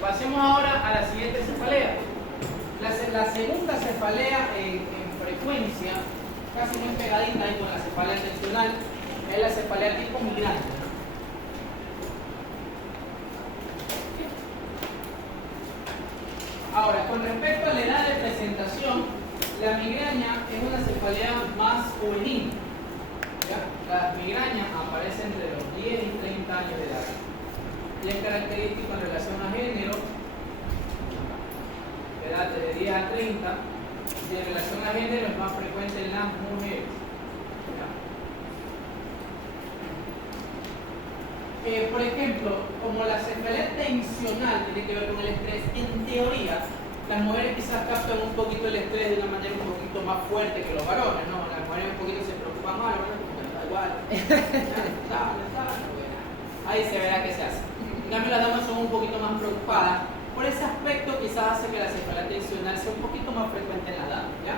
Pasemos ahora a la siguiente cefalea. La segunda cefalea en frecuencia, casi muy pegadita ahí con la cefalea tensional, es la cefalea tipo migraña. Ahora, con respecto a la edad de presentación, la migraña es una cefalea más juvenil. ¿Ya? Las migrañas aparecen entre los 10 y 30 años de edad. Y es característico en relación a género, edad de 10 a 30, y en relación a género es más frecuente en las mujeres. Por ejemplo, como la cefalea tensional tiene que ver con el estrés, en teoría, las mujeres quizás captan un poquito el estrés de una manera un poquito más fuerte que los varones, ¿no? Las mujeres un poquito se preocupan más, los varones como que da igual. Ahí se verá qué se hace. En cambio, las damas son un poquito más preocupadas. Por ese aspecto quizás hace que la cefalea tensional sea un poquito más frecuente en la edad, ¿ya?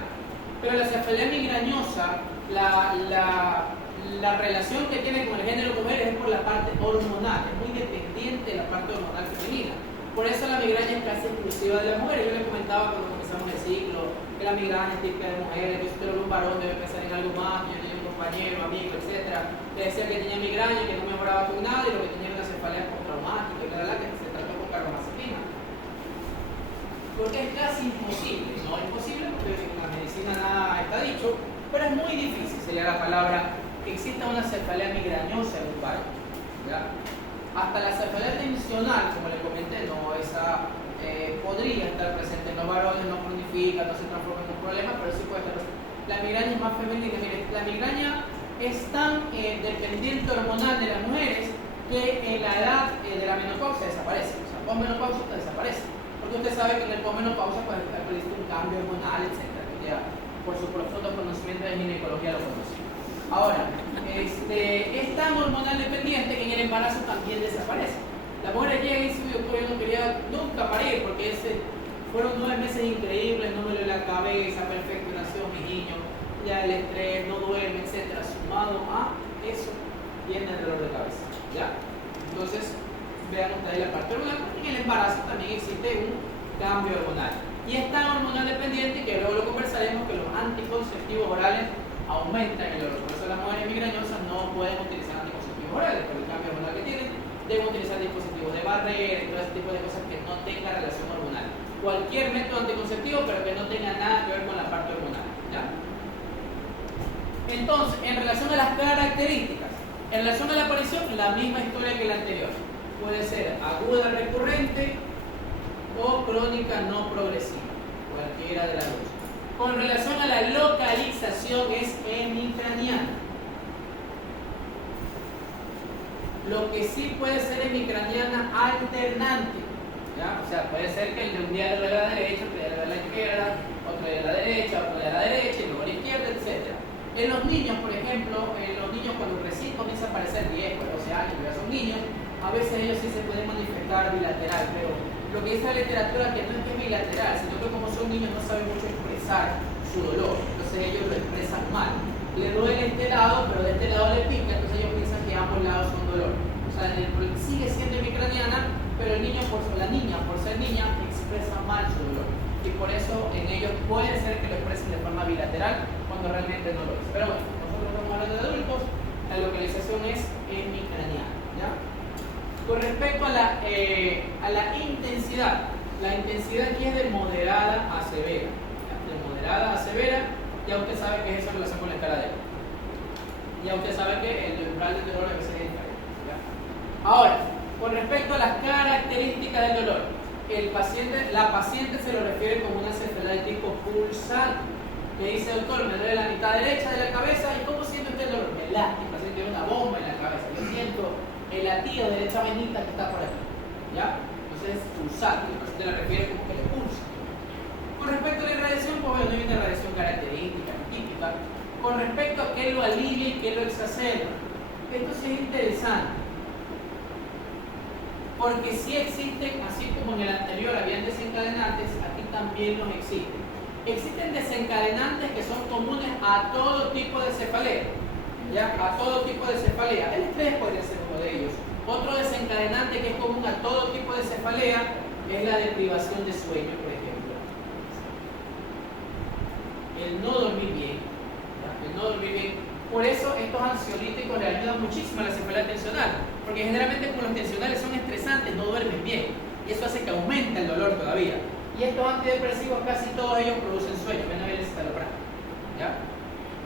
Pero la cefalea migrañosa, la relación que tiene con el género mujer es por la parte hormonal, es muy dependiente de la parte hormonal femenina. Por eso la migraña es casi exclusiva de las mujeres. Yo les comentaba cuando comenzamos el ciclo que la migraña es típica de mujeres, que si usted lo ve un varón debe pensar en algo más, que yo tenía un compañero, amigo, etc. Le decía que tenía migraña, que no mejoraba con nada y lo que tenía era una cefalea postraumática, que se trató con carbamazepina. Porque es casi imposible, no es imposible porque en la medicina nada está dicho, pero es muy difícil, sería la palabra, que exista una cefalea migrañosa en un varón. ¿Ya? Hasta la cefalea tensional, como les comenté, no, esa podría estar presente en los varones, no cronifica, no se transforma en un problema, pero sí puede estar presente. La migraña es más femenina. Miren, la migraña es tan dependiente hormonal de las mujeres que en la edad de la menopausia desaparece. O sea, posmenopausia desaparece. Porque usted sabe que en el posmenopausia pues, existe un cambio hormonal, etc. Ya por su profundo conocimiento de ginecología lo conoce. Ahora, es tan hormonal dependiente que en el embarazo también desaparece. La mujer llega y dice, doctor, yo no quería nunca parir porque fueron 9 meses increíbles, no me duele la cabeza, perfecto, nació mi niño, ya el estrés, no duerme, etc. Sumado a eso, viene el dolor de cabeza. ¿Ya? Entonces, vean ustedes la parte hormonal, porque en el embarazo también existe un cambio hormonal. Y es tan hormonal dependiente que luego lo conversaremos que los anticonceptivos orales aumentan el dolor. Por eso las mujeres migrañosas no pueden utilizar anticonceptivos orales por el cambio hormonal que tienen. Deben utilizar dispositivos de barrera y todo ese tipo de cosas que no tengan relación hormonal. Cualquier método anticonceptivo, pero que no tenga nada que ver con la parte hormonal. ¿Ya? Entonces, en relación a las características, en relación a la aparición, la misma historia que la anterior. Puede ser aguda recurrente o crónica no progresiva, cualquiera de las dos. Con relación a la localización es hemicraniana. Lo que sí puede ser hemicraniana alternante, ¿ya? O sea, puede ser que un día le duele a la derecha, otro día le duele a la izquierda, otro día a la derecha, otro día a la derecha, y luego a la izquierda, etc. En los niños, por ejemplo, cuando recién comienza a aparecer 10 o 12 años, ya son niños, a veces ellos sí se pueden manifestar bilateral, pero lo que dice la literatura que no es que es bilateral, sino que como son niños no saben mucho expresar su dolor, entonces ellos lo expresan mal. Le duele este lado, pero de este lado le pica, entonces ellos piensan que ambos lados son dolor. O sea, sigue siendo hemicraniana, pero la niña, por ser niña, expresa mal su dolor. Y por eso en ellos puede ser que lo expresen de forma bilateral, cuando realmente no lo es. Pero bueno, nosotros estamos hablando de adultos, la localización es hemicraniana. ¿Ya? Con respecto a la intensidad, la intensidad aquí es de moderada a severa. ¿Ya? De moderada a severa, ya usted sabe que es eso en relación con la escala de edad. Ya usted sabe que el umbral del dolor a veces es diferente. ¿Ya? Ahora, con respecto a las características del dolor, la paciente se lo refiere como una cefalea de tipo pulsante. Le dice, doctor, me duele la mitad derecha de la cabeza, ¿y cómo siente usted el dolor? Me late, el paciente tiene una bomba en la cabeza. Yo siento el latido de esa venita que está por aquí. ¿Ya? Entonces es pulsante, el paciente la refiere como que le pulsa. Con respecto a la irradiación, pues bueno, hay una irradiación característica, típica. Con respecto a qué lo alivia y qué lo exacerba. Esto sí es interesante. Porque sí existen, así como en el anterior habían desencadenantes, aquí también los existen. Existen desencadenantes que son comunes a todo tipo de cefalea. ¿Ya? A todo tipo de cefalea. El estrés podría ser uno de ellos. Otro desencadenante que es común a todo tipo de cefalea es la deprivación de sueño, por ejemplo. El no dormir bien. ¿Ya? El no dormir bien. Por eso estos ansiolíticos le ayudan muchísimo a la cefalea tensional, porque generalmente como los tensionales son estresantes, no duermen bien, y eso hace que aumente el dolor todavía. Y estos antidepresivos casi todos ellos producen sueño, menos el escitalopram, ¿ya?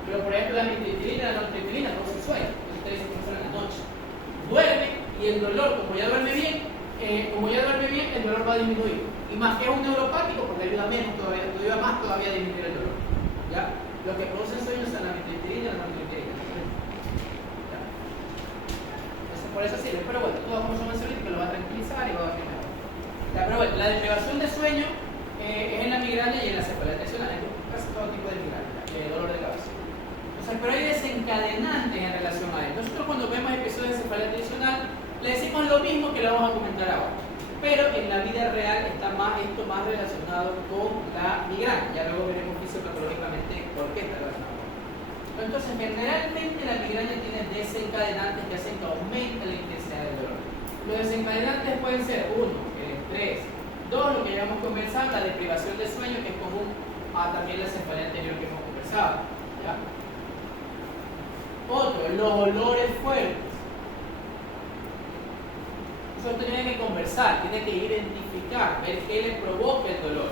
Pero por ejemplo la amitriptilina y la nortriptilina producen sueño, entonces ustedes dicen que son en la noche. Duerme y el dolor, como ya duerme bien, el dolor va a disminuir. Y más que es un neuropático, porque ayuda menos todavía, ayuda más todavía a disminuir el dolor, ¿ya? Lo que producen sueños son la amitriptilina y la nortriptilina. ¿Ya? Entonces por eso sirve, pero bueno, todos como son ansiolíticos lo va a tranquilizar y va a dormir mejor. Pero bueno, la deprivación de sueño es en la migraña y en la cefalea tensional, en casi todo tipo de migraña, dolor de cabeza. Entonces, pero hay desencadenantes en relación a esto. Nosotros cuando vemos episodios de cefalea tensional le decimos lo mismo que lo vamos a comentar ahora, pero en la vida real está esto más relacionado con la migraña. Ya luego veremos fisiopatológicamente por qué está relacionado. Entonces, generalmente la migraña tiene desencadenantes que hacen que aumente la intensidad del dolor. Los desencadenantes pueden ser 1, el estrés, 2, lo que ya hemos conversado, la deprivación de sueño, que es común a también la cefalea anterior que hemos conversado, ¿ya? Otro, los olores fuertes. Eso tiene que conversar, tiene que identificar, ver qué le provoca el dolor.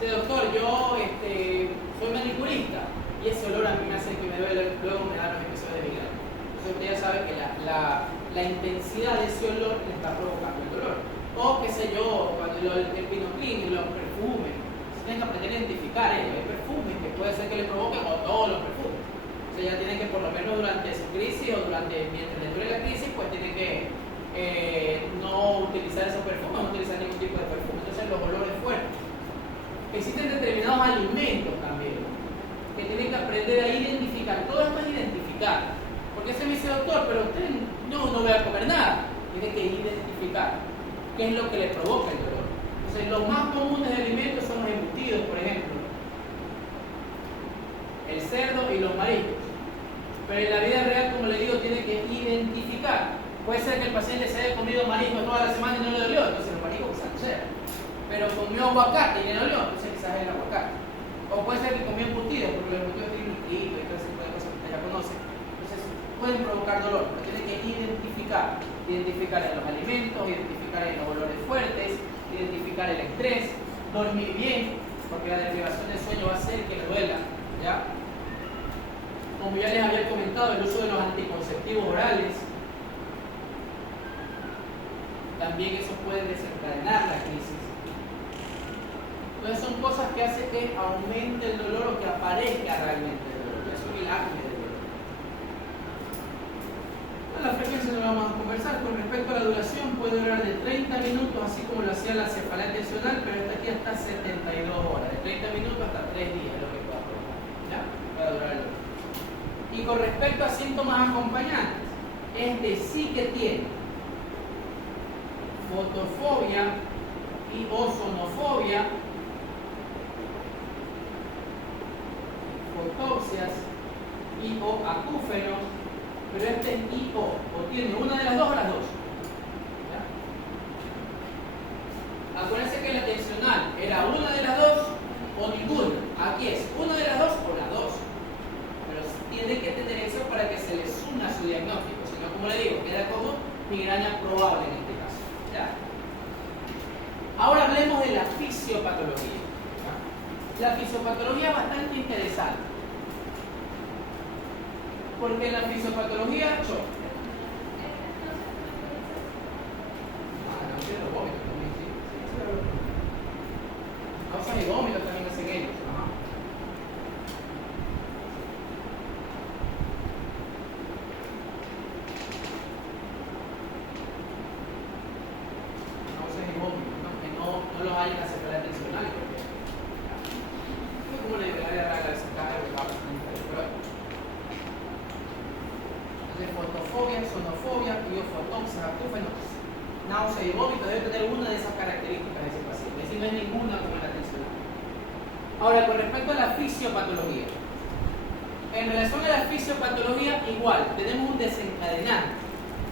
Dice, doctor, yo soy manicurista y ese olor a mí me hace que me duele, luego me da los episodios de migraña. Entonces usted ya sabe que la intensidad de ese olor le está provocando el dolor. O qué sé yo, cuando el pinoclin y los perfumes, se tienen que aprender a identificar ellos. Hay perfumes que puede ser que le provoquen o todos los perfumes. Entonces ya tienen que por lo menos durante su crisis o mientras dure la crisis, pues tienen que no utilizar esos perfumes, no utilizar ningún tipo de perfume. Entonces los olores fuertes. Existen determinados alimentos también que tienen que aprender a identificar. Todo esto es identificar. Porque se me dice, doctor, pero usted no voy a comer nada. Tiene que identificar qué es lo que le provoca el dolor. Entonces, los más comunes de alimentos son los embutidos, por ejemplo, el cerdo y los mariscos. Pero en la vida real, como le digo, tiene que identificar. Puede ser que el paciente se haya comido marisco toda la semana y no le dolió, entonces el marisco quizás no sea. Pero comió aguacate y le dolió, entonces quizás es el aguacate. O puede ser que comió embutidos, porque los embutidos tienen líquido y todo ese tipo de cosas que usted ya conoce. Entonces, pueden provocar dolor, pero tiene que identificar en los alimentos, identificar en los olores fuertes, identificar el estrés, dormir bien, porque la deprivación del sueño va a hacer que le duela, ¿ya? Como ya les había comentado, el uso de los anticonceptivos orales, también eso puede desencadenar la crisis. Entonces son cosas que hacen que aumente el dolor o que aparezca realmente el dolor, ya son el acme del dolor. La frecuencia no la vamos a conversar. Con respecto a la duración, puede durar de 30 minutos, así como lo hacía la cefalea tensional, pero esta aquí hasta 72 horas, de 30 minutos hasta 3 días es lo que pueda provocar, ¿ya? Para durar el dolor. Y con respecto a síntomas acompañantes, este sí que tiene fotofobia y ozonofobia, fotopsias y o acúfenos, pero este es IO, o tiene una de las dos o las dos. ¿Ya? Acuérdense que la tensional era una de las dos o ninguna. Aquí es una de las dos o las dos. Pero tiene que tener eso para que se le suma a su diagnóstico. Si no, como le digo, queda como migraña probable en este caso. ¿Ya? Ahora hablemos de la fisiopatología. ¿Ya? La fisiopatología es bastante interesante. Porque en la fisiopatología, náuseas y vómitos también hacen ellos. Náuseas y vómitos, ¿no? Que no los hay en la cefalea tensional. Como le digo, la área rara de sacar el cabo. Fotofobia, sonofobia, iofotopsia, acúfenos, náusea y vómito debe tener una de esas características de ese paciente, es decir, no es ninguna como la tensional. Ahora, con respecto a la fisiopatología, en relación a la fisiopatología, igual, tenemos un desencadenante.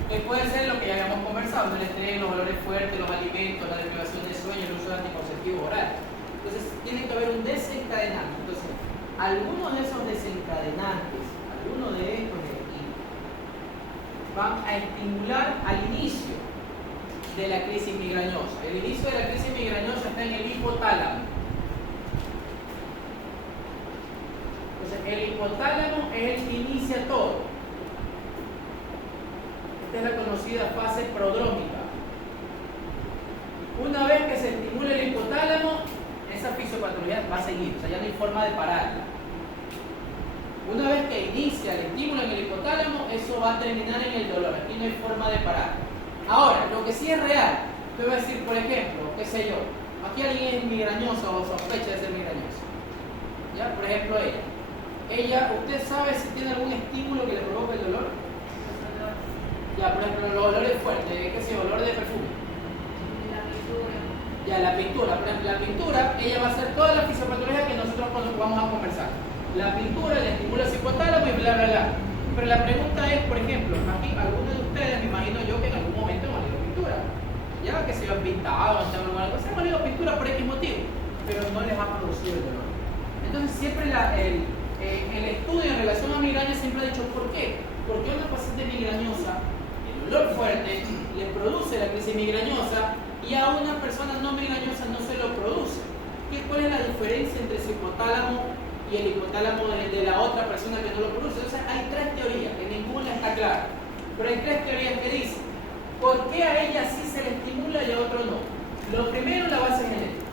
que puede ser lo que ya habíamos conversado, el estrés, los valores fuertes, los alimentos, la deprivación de sueño, el uso de anticonceptivos orales. Entonces, tiene que haber un desencadenante. Entonces, algunos de esos desencadenantes, algunos de estos de aquí, van a estimular al inicio de la crisis migrañosa. El inicio de la crisis migrañosa está en el hipotálamo. Entonces, el hipotálamo es el que inicia todo. Esta es la conocida fase prodrómica. Una vez que se estimula el hipotálamo, esa fisiopatología va a seguir, o sea, ya no hay forma de pararla. Una vez que inicia el estímulo en el hipotálamo, eso va a terminar en el dolor. Aquí no hay forma de parar. Ahora, lo que sí es real, te voy a decir, por ejemplo, qué sé yo, aquí alguien es migrañosa o sospecha de ser migrañosa. ¿Ya? Por ejemplo, ella, ¿usted sabe si tiene algún estímulo que le provoque el dolor? Ya, por ejemplo, los olores fuertes, qué sé yo, olor de perfume. La pintura. Ya, la pintura, por ejemplo, la pintura, ella va a hacer toda la fisiopatología que nosotros vamos a conversar. La pintura le estimula el hipotálamo y bla, bla, bla. Pero la pregunta es, por ejemplo, aquí algunos de ustedes, me imagino yo, que en algún momento han olido pintura. Ya que se han pintado, se han olido pintura por X motivo, pero no les ha producido el dolor. Entonces siempre el estudio en relación a migraña siempre ha dicho, ¿por qué? Porque a una paciente migrañosa, el dolor fuerte le produce la crisis migrañosa y a una persona no migrañosa no se lo produce. ¿Cuál es la diferencia entre su hipotálamo y el hipotálamo de la otra persona que no lo produce? Entonces hay tres teorías, que ninguna está clara, pero hay tres teorías que dicen ¿por qué a ella sí se le estimula y a otro no? Lo primero, la base genética.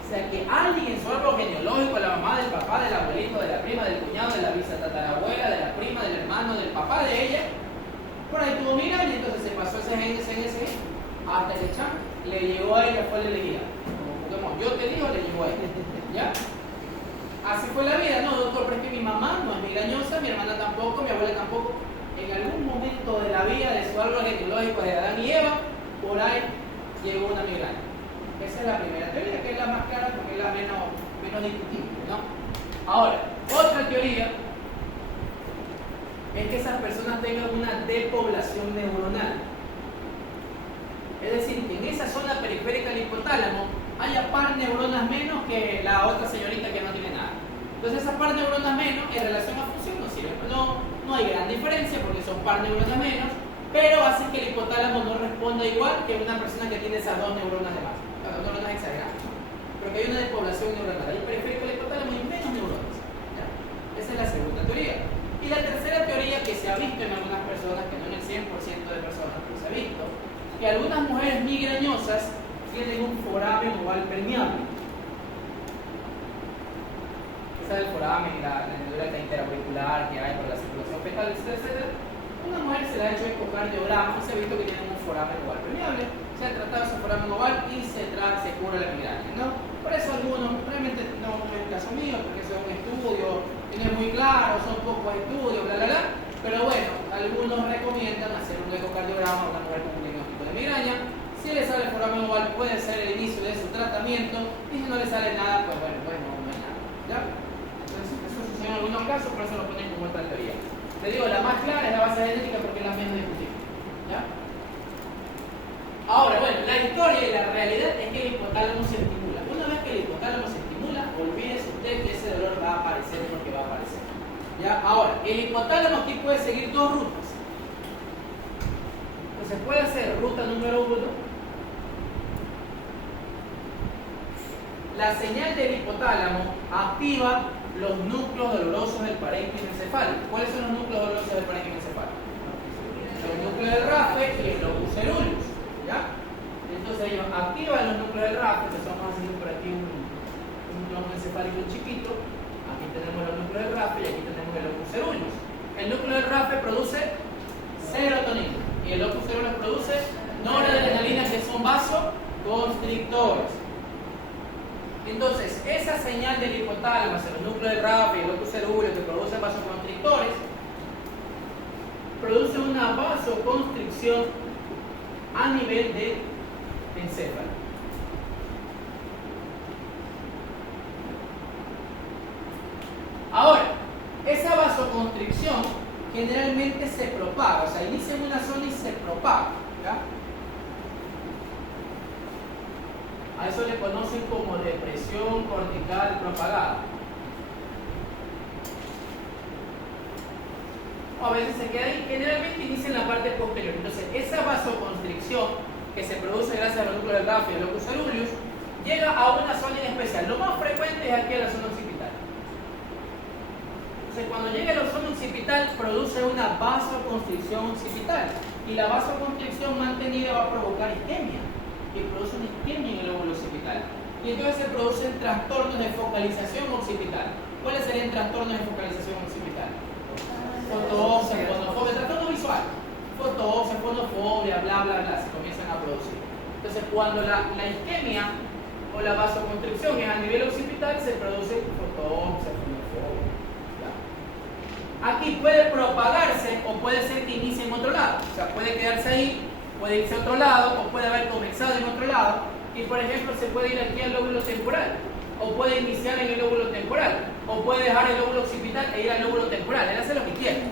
O sea, que alguien en su árbol genealógico, la mamá, del papá, del abuelito, de la prima, del cuñado, de la bisatatarabuela, de la prima, del hermano, del papá de ella, por ahí tuvo migraña y entonces se pasó ese gen, hasta que le llegó a ella, fue la elegida. Como Pokémon, yo te digo, le llegó a ella. ¿Ya? Así fue la vida. No, doctor, pero es que mi mamá no es migrañosa, mi hermana tampoco, mi abuela tampoco. En algún momento de la vida de su árbol genealógico de Adán y Eva, por ahí llegó una migraña. Esa es la primera teoría, que es la más clara porque es la menos discutible, ¿no? Ahora, otra teoría es que esas personas tengan una depoblación neuronal. Es decir, que en esa zona periférica del hipotálamo haya par neuronas menos que la otra señorita que no tiene nada. Entonces esas par neuronas menos en relación a función no sirven. No hay gran diferencia porque son par neuronas menos, pero hace que el hipotálamo no responda igual que una persona que tiene esas dos neuronas de más. Las neuronas exageradas. Pero que hay una despoblación neuronal. Hay periférico del hipotálamo y menos neuronas. ¿Ya? Esa es la segunda teoría. Y la tercera teoría que se ha visto en algunas personas, que no en el 100% de personas, pero se ha visto, que algunas mujeres migrañosas tienen un foramen oval permeable. Esa es el foramen, la hendidura interauricular que hay por la circulación fetal, etc. Una mujer se le ha hecho ecocardiograma y se ha visto que tienen un foramen oval permeable. Se ha tratado ese foramen oval y se cura la migraña, ¿no? Por eso algunos, realmente no es el caso mío, porque eso es un estudio, no es muy claro, son pocos estudios, bla, bla, bla. Pero bueno, algunos recomiendan hacer un ecocardiograma a una mujer con un diagnóstico de migraña. Si le sale foramen oval puede ser el inicio de su tratamiento y si no le sale nada, pues bueno, no hay nada. ¿Ya? Entonces, eso sucede en algunos casos, por eso lo ponen como esta teoría. Te digo, la más clara es la base genética porque es la menos discutible. ¿Ya? Ahora, bueno, la historia y la realidad es que el hipotálamo se estimula. Una vez que el hipotálamo se estimula, olvídese usted que ese dolor va a aparecer porque va a aparecer. ¿Ya? Ahora, el hipotálamo aquí puede seguir dos rutas. Entonces puede hacer ruta número 1. La señal del hipotálamo activa los núcleos dolorosos del parénquima encefálico. ¿Cuáles son los núcleos dolorosos del parénquima encefálico? El núcleo del RAFE y el locus ceruleus. ¿Ya? Entonces ellos activan los núcleos del RAFE, que son así por aquí un tronco encefálico chiquito. Aquí tenemos los núcleos del RAFE y aquí tenemos el locus ceruleus. El núcleo del RAFE produce serotonina y el locus ceruleus produce noradrenalina, que son vasoconstrictores. Entonces, esa señal del hipotálamo hacia el núcleo del RAFE y el locus ceruleus que producen vasoconstrictores produce una vasoconstricción a nivel de encéfalo. Ahora, esa vasoconstricción generalmente se propaga, o sea, inicia en una zona y se propaga, ¿ya? A eso le conocen como depresión cortical propagada. O a veces se queda ahí, generalmente inicia en la parte posterior. Entonces, esa vasoconstricción que se produce gracias al núcleo del Raffy y al locus coeruleus llega a una zona en especial. Lo más frecuente es aquí a la zona occipital. Entonces, cuando llega a la zona occipital, produce una vasoconstricción occipital. Y la vasoconstricción mantenida va a provocar isquemia. Y produce una isquemia en el lóbulo occipital. Y entonces se producen trastornos de focalización occipital. ¿Cuáles serían trastornos de focalización occipital? Fotoopsia, fonofobia, trastorno visual. Fotoopsia, fonofobia, bla, bla, bla, se comienzan a producir. Entonces, cuando la isquemia o la vasoconstricción es a nivel occipital, se produce fotoopsia, fonofobia. Aquí puede propagarse o puede ser que inicie en otro lado. O sea, puede quedarse ahí, puede irse a otro lado o puede haber comenzado en otro lado. Y, por ejemplo, se puede ir aquí al lóbulo temporal. O puede iniciar en el lóbulo temporal, o puede dejar el lóbulo occipital e ir al lóbulo temporal. Él hace lo que quiere,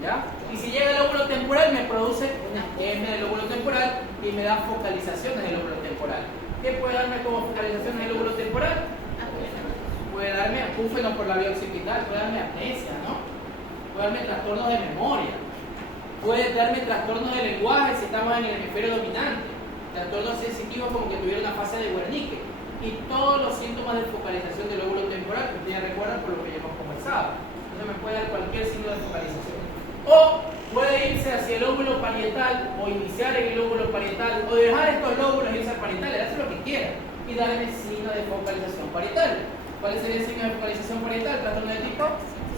¿ya? Y si llega al lóbulo temporal, me produce una isquemia del lóbulo temporal y me da focalizaciones del lóbulo temporal. ¿Qué puede darme como focalizaciones del lóbulo temporal? Puede darme acúfeno por la vía occipital, puede darme amnesia, ¿no? Puede darme trastornos de memoria, puede darme trastornos de lenguaje si estamos en el hemisferio dominante, trastornos sensitivos como que tuviera una fase de Wernicke. Y todos los síntomas de focalización del lóbulo temporal, que ustedes recuerdan por lo que ya hemos conversado. Entonces me puede dar cualquier signo de focalización. O puede irse hacia el lóbulo parietal, o iniciar en el lóbulo parietal, o dejar estos lóbulos y irse al parietal, hacer lo que quiera, y darle signo de focalización parietal. ¿Cuál sería el signo de focalización parietal? Trastorno de tipo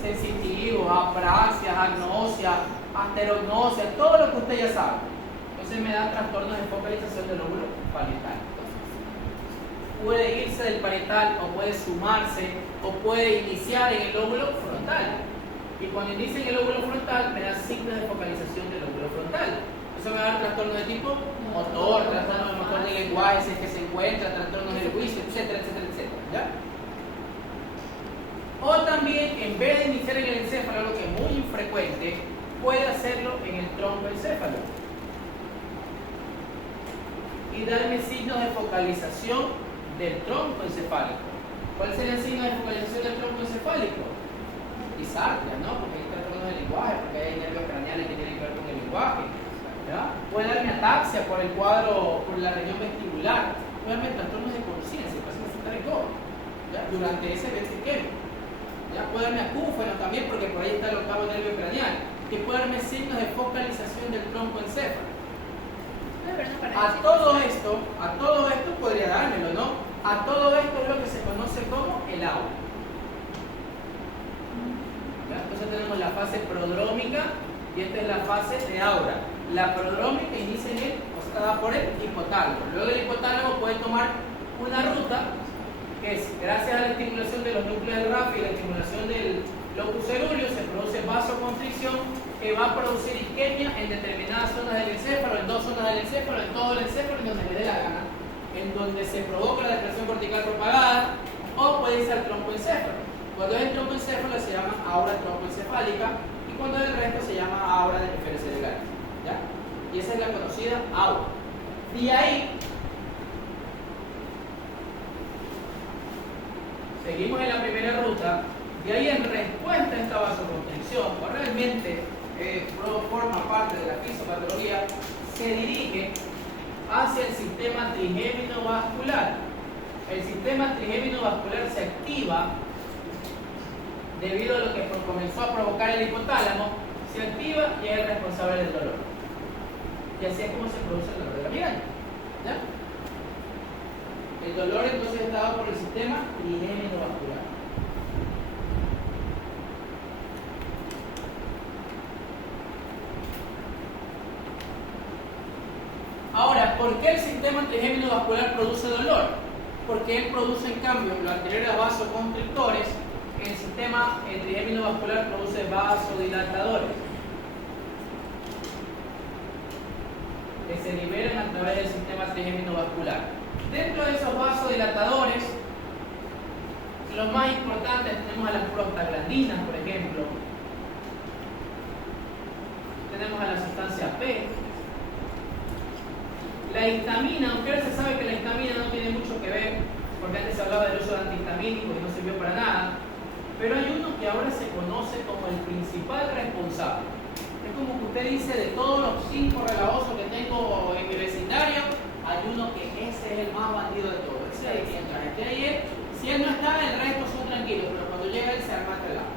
sensitivo, apraxia, agnosia, asterognosia, todo lo que usted ya sabe. Entonces me da trastornos de focalización del lóbulo parietal. Puede irse del parietal o puede sumarse o puede iniciar en el lóbulo frontal. Y cuando inicia en el lóbulo frontal me da signos de focalización del lóbulo frontal. Eso me va a dar trastorno de tipo motor, trastorno de motor de lenguaje, si es que se encuentra, trastornos del juicio, etcétera, etcétera, etcétera, ¿ya? O también, en vez de iniciar en el encéfalo, lo que es muy infrecuente, puede hacerlo en el troncoencéfalo y darme signos de focalización del tronco encefálico. ¿Cuál sería el signo de focalización del tronco encefálico? Disartria, ¿no? Porque hay trastornos del lenguaje, porque hay nervios craneales que tienen que ver con el lenguaje, ¿ya? Puede darme ataxia por el cuadro, por la región vestibular, puede darme trastornos de conciencia, pacientes estar en todo, ¿ya? Durante ese vestiquero, ¿ya? Puede darme acúfeno también, porque por ahí está el octavo nervio craneal, que puede darme signos de focalización del tronco encéfalo. A todo esto podría dármelo, ¿no? A todo esto es lo que se conoce como el aura. ¿Ya? Entonces tenemos la fase prodrómica y esta es la fase de aura. La prodrómica inicia en él, causada por el hipotálamo. Luego el hipotálamo puede tomar una ruta que es, gracias a la estimulación de los núcleos del Raffy y la estimulación del locus coeruleus, se produce vasoconstricción que va a producir isquemia en determinadas zonas del encéfalo, en dos zonas del encéfalo, en todo el encéfalo, en donde le dé la gana, en donde se provoca la depresión cortical propagada, o puede irse al troncoencéfalo. Cuando es el troncoencéfalo se llama aura troncoencefálica y cuando es el resto se llama aura del hemisferio cerebral, ¿ya? Y esa es la conocida aura. Y ahí seguimos en la primera ruta. Y ahí, en respuesta a esta vasoconstricción, o realmente forma parte de la fisiopatología, se dirige hacia el sistema trigémino vascular. El sistema trigémino vascular se activa debido a lo que comenzó a provocar el hipotálamo, se activa y es el responsable del dolor. Y así es como se produce el dolor de la migraña, ¿ya? El dolor entonces está dado por el sistema trigémino vascular. Ahora, ¿por qué el sistema trigémino vascular produce dolor? Porque él produce, en cambio, lo anterior a vasoconstrictores, el sistema trigémino vascular produce vasodilatadores que se liberan a través del sistema trigémino vascular. Dentro de esos vasodilatadores, los más importantes tenemos a las prostaglandinas, por ejemplo, tenemos a la sustancia P. La histamina, aunque ahora se sabe que la histamina no tiene mucho que ver, porque antes se hablaba del uso de antihistamínicos y no sirvió para nada, pero hay uno que ahora se conoce como el principal responsable. Es como que usted dice, de todos los 5 relabosos que tengo en mi vecindario, hay uno que ese es el más bandido de todos. Ese ahí entra, si él no está, el resto son tranquilos, pero cuando llega él se arma el relajo.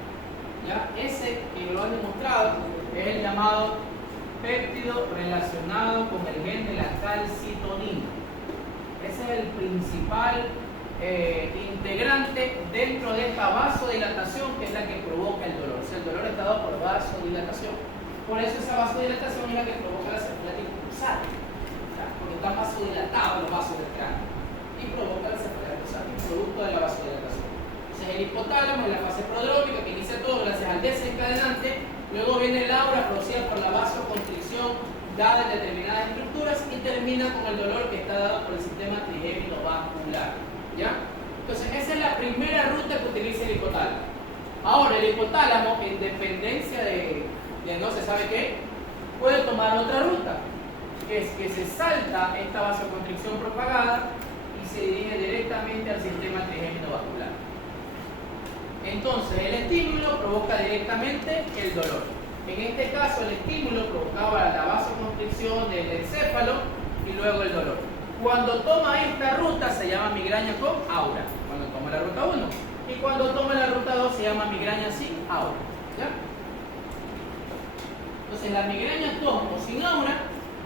¿Ya? Ese que lo han demostrado es el llamado péptido relacionado con el gen de la calcitonina. Ese es el principal integrante dentro de esta vasodilatación, que es la que provoca el dolor. O sea, el dolor está dado por vasodilatación. Por eso esa vasodilatación es la que provoca la cefalitis pulsátil, porque están vasodilatados los vasos del cráneo y provoca la cefalitis pulsátil, producto de la vasodilatación. Entonces el hipotálamo en la fase prodrómica, que inicia todo gracias al desencadenante. Luego viene el aura producida por la vasoconstricción dada en determinadas estructuras y termina con el dolor que está dado por el sistema trigémino vascular. ¿Ya? Entonces esa es la primera ruta que utiliza el hipotálamo. Ahora el hipotálamo, en dependencia de no se sabe qué, puede tomar otra ruta, que es que se salta esta vasoconstricción propagada y se dirige directamente al sistema trigémino vascular. Entonces el estímulo provoca directamente el dolor. En este caso el estímulo provocaba la vasoconstricción del encéfalo y luego el dolor. Cuando toma esta ruta se llama migraña con aura, cuando toma la ruta 1. Y cuando toma la ruta 2 se llama migraña sin aura. ¿Ya? Entonces la migraña con o sin aura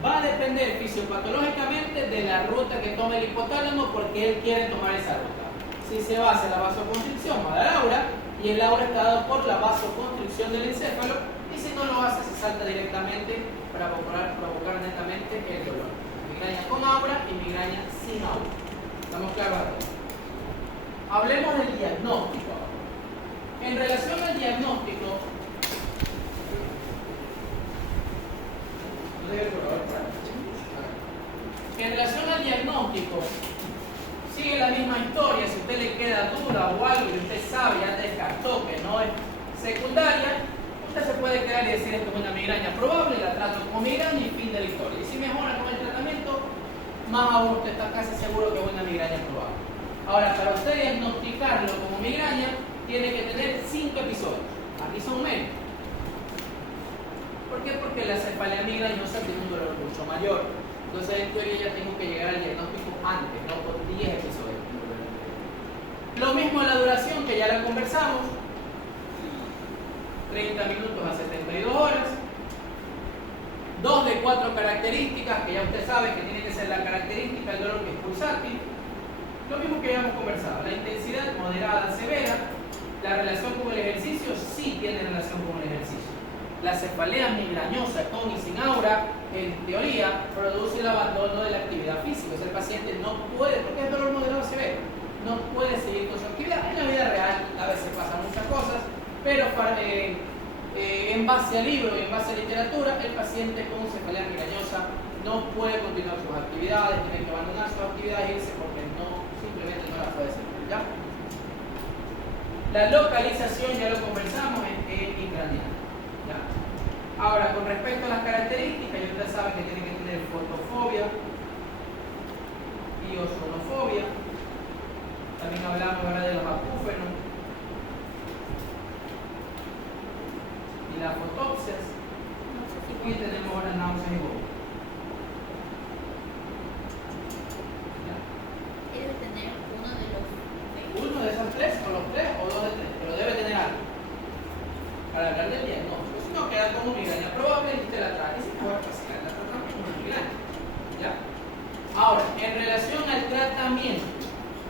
va a depender fisiopatológicamente de la ruta que tome el hipotálamo, porque él quiere tomar esa ruta. Si se basa en la vasoconstricción, va a dar aura, y el aura está dado por la vasoconstricción del encéfalo, y si no lo hace, se salta directamente para provocar netamente el dolor. Migraña con aura y migraña sin aura. ¿Estamos claros? Hablemos del diagnóstico. En relación al diagnóstico, sigue la misma historia. Si a usted le queda duda o algo y usted sabe, ya descartó que no es secundaria, usted se puede quedar y decir esto es una migraña probable, la trato como migraña y fin de la historia. Y si mejora con el tratamiento, más aún usted está casi seguro que es una migraña probable. Ahora, para usted diagnosticarlo como migraña, tiene que tener 5 episodios. Aquí son menos. ¿Por qué? Porque la cefalea migrañosa tiene un dolor mucho mayor. Entonces, en teoría, ya tengo que llegar al diagnóstico antes, no por 10 episodios. Lo mismo la duración, que ya la conversamos. 30 minutos a 72 horas. 2 de 4 características, que ya usted sabe que tiene que ser la característica del dolor que es pulsátil. Lo mismo que ya hemos conversado. La intensidad moderada a severa. La relación con el ejercicio sí tiene relación con el ejercicio. La cefalea migrañosa con y sin aura, en teoría, produce el abandono de la actividad física. O sea, el paciente no puede, porque es dolor moderado severo, no puede seguir con su actividad. En la vida real a veces pasan muchas cosas, pero en base al libro y en base a literatura, el paciente con cefalea migrañosa no puede continuar sus actividades, tiene que abandonar sus actividades e irse porque simplemente no las puede seguir. ¿Ya? La localización, ya lo conversamos, es intracraniana. Ahora, con respecto a las características, ya usted sabe que tiene que tener fotofobia y ozonofobia. También hablamos ahora de los acúfenos y las fotopsias. Y tenemos ahora náuseas y vómitos. Debe tener uno de los tres. Uno de esos 3, o los 3, o 2 de 3, pero debe tener algo para hablar del diagnóstico. No queda como migraña probable y usted la trae. Y si mejor pasar la tratamos como migraña. ¿Ya? Ahora, en relación al tratamiento,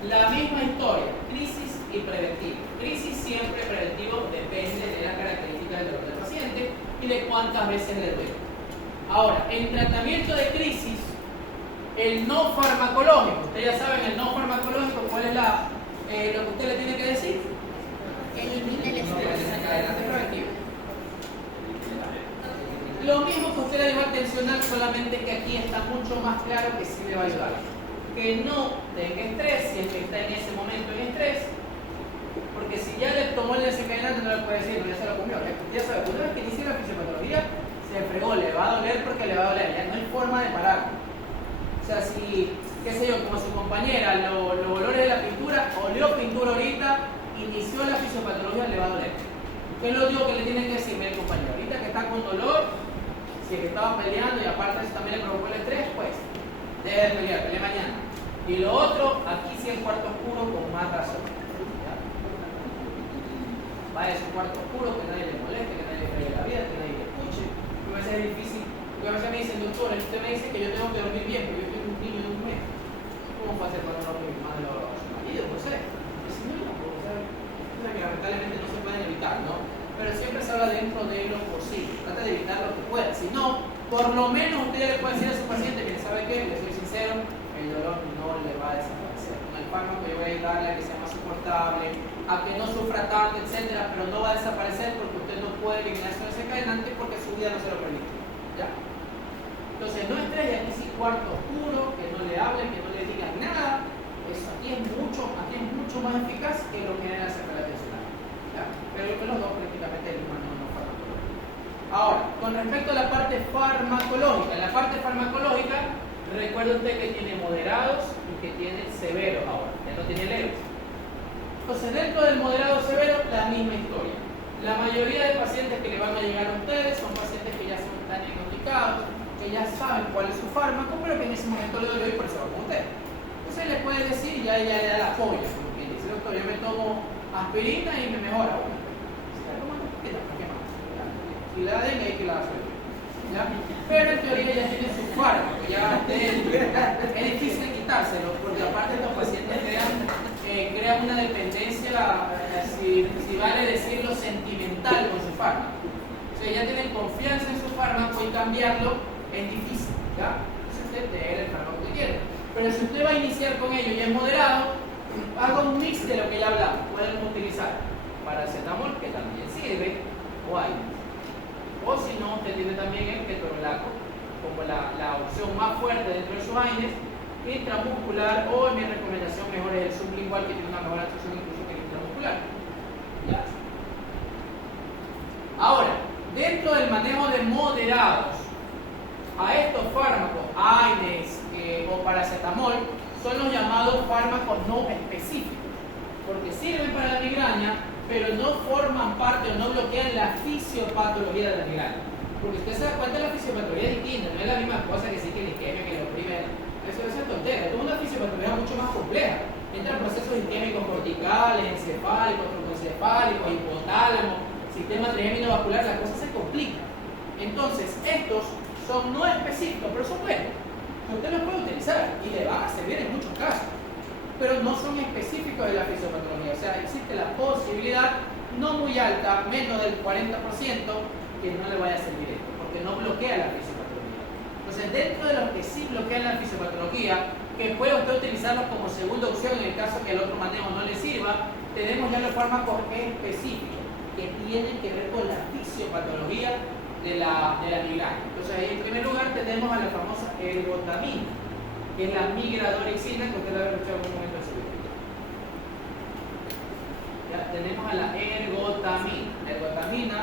la misma historia, crisis y preventivo. Crisis siempre, preventivo depende de la característica del dolor del paciente y de cuántas veces le duele. Ahora, en tratamiento de crisis, el no farmacológico, ustedes ya saben el no farmacológico, ¿cuál es lo que usted le tiene que decir? Elimina el desencadenante preventivo. Lo mismo que usted le dijo al tensional, solamente que aquí está mucho más claro que sí le va a ayudar. Que no tenga estrés, si es que está en ese momento en estrés, porque si ya le tomó el desencadenante no le puede decir, no, ya se lo comió. Ya sabe, una vez que inicie la fisiopatología, se fregó, le va a doler porque le va a doler, ya no hay forma de pararlo. O sea, si, qué sé yo, como su compañera, los dolores de la pintura, olió pintura ahorita, inició la fisiopatología, le va a doler. ¿Qué es lo único que le tienen que decir, el compañero? Ahorita que está con dolor, si es que estaba peleando y aparte eso también le provocó el estrés, pues deje de pelear, pelee mañana. Y lo otro, aquí sí el cuarto oscuro con más razón. ¿Ya? Vaya a su cuarto oscuro, que nadie le moleste, que nadie le fregue la vida, que nadie le escuche. A veces es difícil, porque a veces me dicen, doctor, usted me dice que yo tengo que dormir bien, pero yo tengo un niño de un mes. ¿Cómo fue hacer para no dormir más de su marido? No sé. Es no, o sea, que lamentablemente no se pueden evitar, ¿no? Pero siempre se habla dentro de lo posible. Trata de evitar lo que pueda. Si no, por lo menos usted ya le puede decir a su paciente que, ¿sabe qué? Le soy sincero, el dolor no le va a desaparecer. Con el fármaco yo voy a ayudarle a que sea más soportable, a que no sufra tanto, etcétera, pero no va a desaparecer porque usted no puede eliminar eso desencadenante porque su vida no se lo permite. ¿Ya? Entonces, no estrella, aquí sí cuarto oscuro, que no le hablen, que no le digan nada. Eso aquí es mucho más eficaz que lo que es la secuela tensional. ¿Ya? Pero yo creo que los dos prácticamente el mismo no farmacológico. Ahora, con respecto a la parte farmacológica, en la parte farmacológica, recuerde usted que tiene moderados y que tiene severos ahora, ya no tiene leves. Entonces, dentro del moderado severo, la misma historia. La mayoría de pacientes que le van a llegar a ustedes son pacientes que ya están diagnosticados, que ya saben cuál es su fármaco, pero que en ese momento le doy y por eso va con usted. Entonces le puede decir, ya ella le da la polla, como quien dice, doctor, yo me tomo aspirina y me mejora. Bueno, si la den, hay que la hacer. ¿Ya? Pero en teoría ya tiene su fármaco, ya es difícil quitárselo, porque aparte los pacientes crean una dependencia, si vale decirlo, sentimental con su fármaco. O sea, ya tienen confianza en su fármaco y cambiarlo es difícil. ¿Ya? Entonces usted tiene el fármaco que quiere. Pero si usted va a iniciar con ello y es moderado, haga un mix de lo que ya hablamos. Pueden utilizar paracetamol, que también sirve, o AINES. O si no, usted tiene también el ketorolaco como la opción más fuerte dentro de sus AINES, intramuscular, o mi recomendación mejor es el sublingual, que tiene una mejor absorción incluso que el intramuscular. ¿Ya? Ahora, dentro del manejo de moderados, a estos fármacos, AINES o paracetamol, son los llamados fármacos no específicos, porque sirven para la migraña, pero no forman parte o no bloquean la fisiopatología de la migraña. Porque usted se da cuenta, la fisiopatología es distinta, no es la misma cosa que sí que la isquemia, que lo oprime. Eso es tontera, es una fisiopatología mucho más compleja. Entran procesos isquémicos corticales, encefálicos, troncoencefálicos, hipotálamo, sistema trigémino vascular, la cosa se complica. Entonces, estos son no específicos, pero son buenos. Usted los puede utilizar y le van a servir en muchos casos, pero no son específicos de la fisiopatología. O sea, existe la posibilidad, no muy alta, menos del 40%, que no le vaya a servir esto, porque no bloquea la fisiopatología. Entonces, dentro de los que sí bloquean la fisiopatología, que puede usted utilizarlos como segunda opción en el caso que el otro manejo no le sirva, tenemos ya los fármacos específicos, que tienen que ver con la fisiopatología de la migraña. Entonces, ahí en primer lugar tenemos a la famosa ergotamina, que es la migradorixina, que usted la habrá escuchado en algún momento en su vida. Ya tenemos a la ergotamina. La ergotamina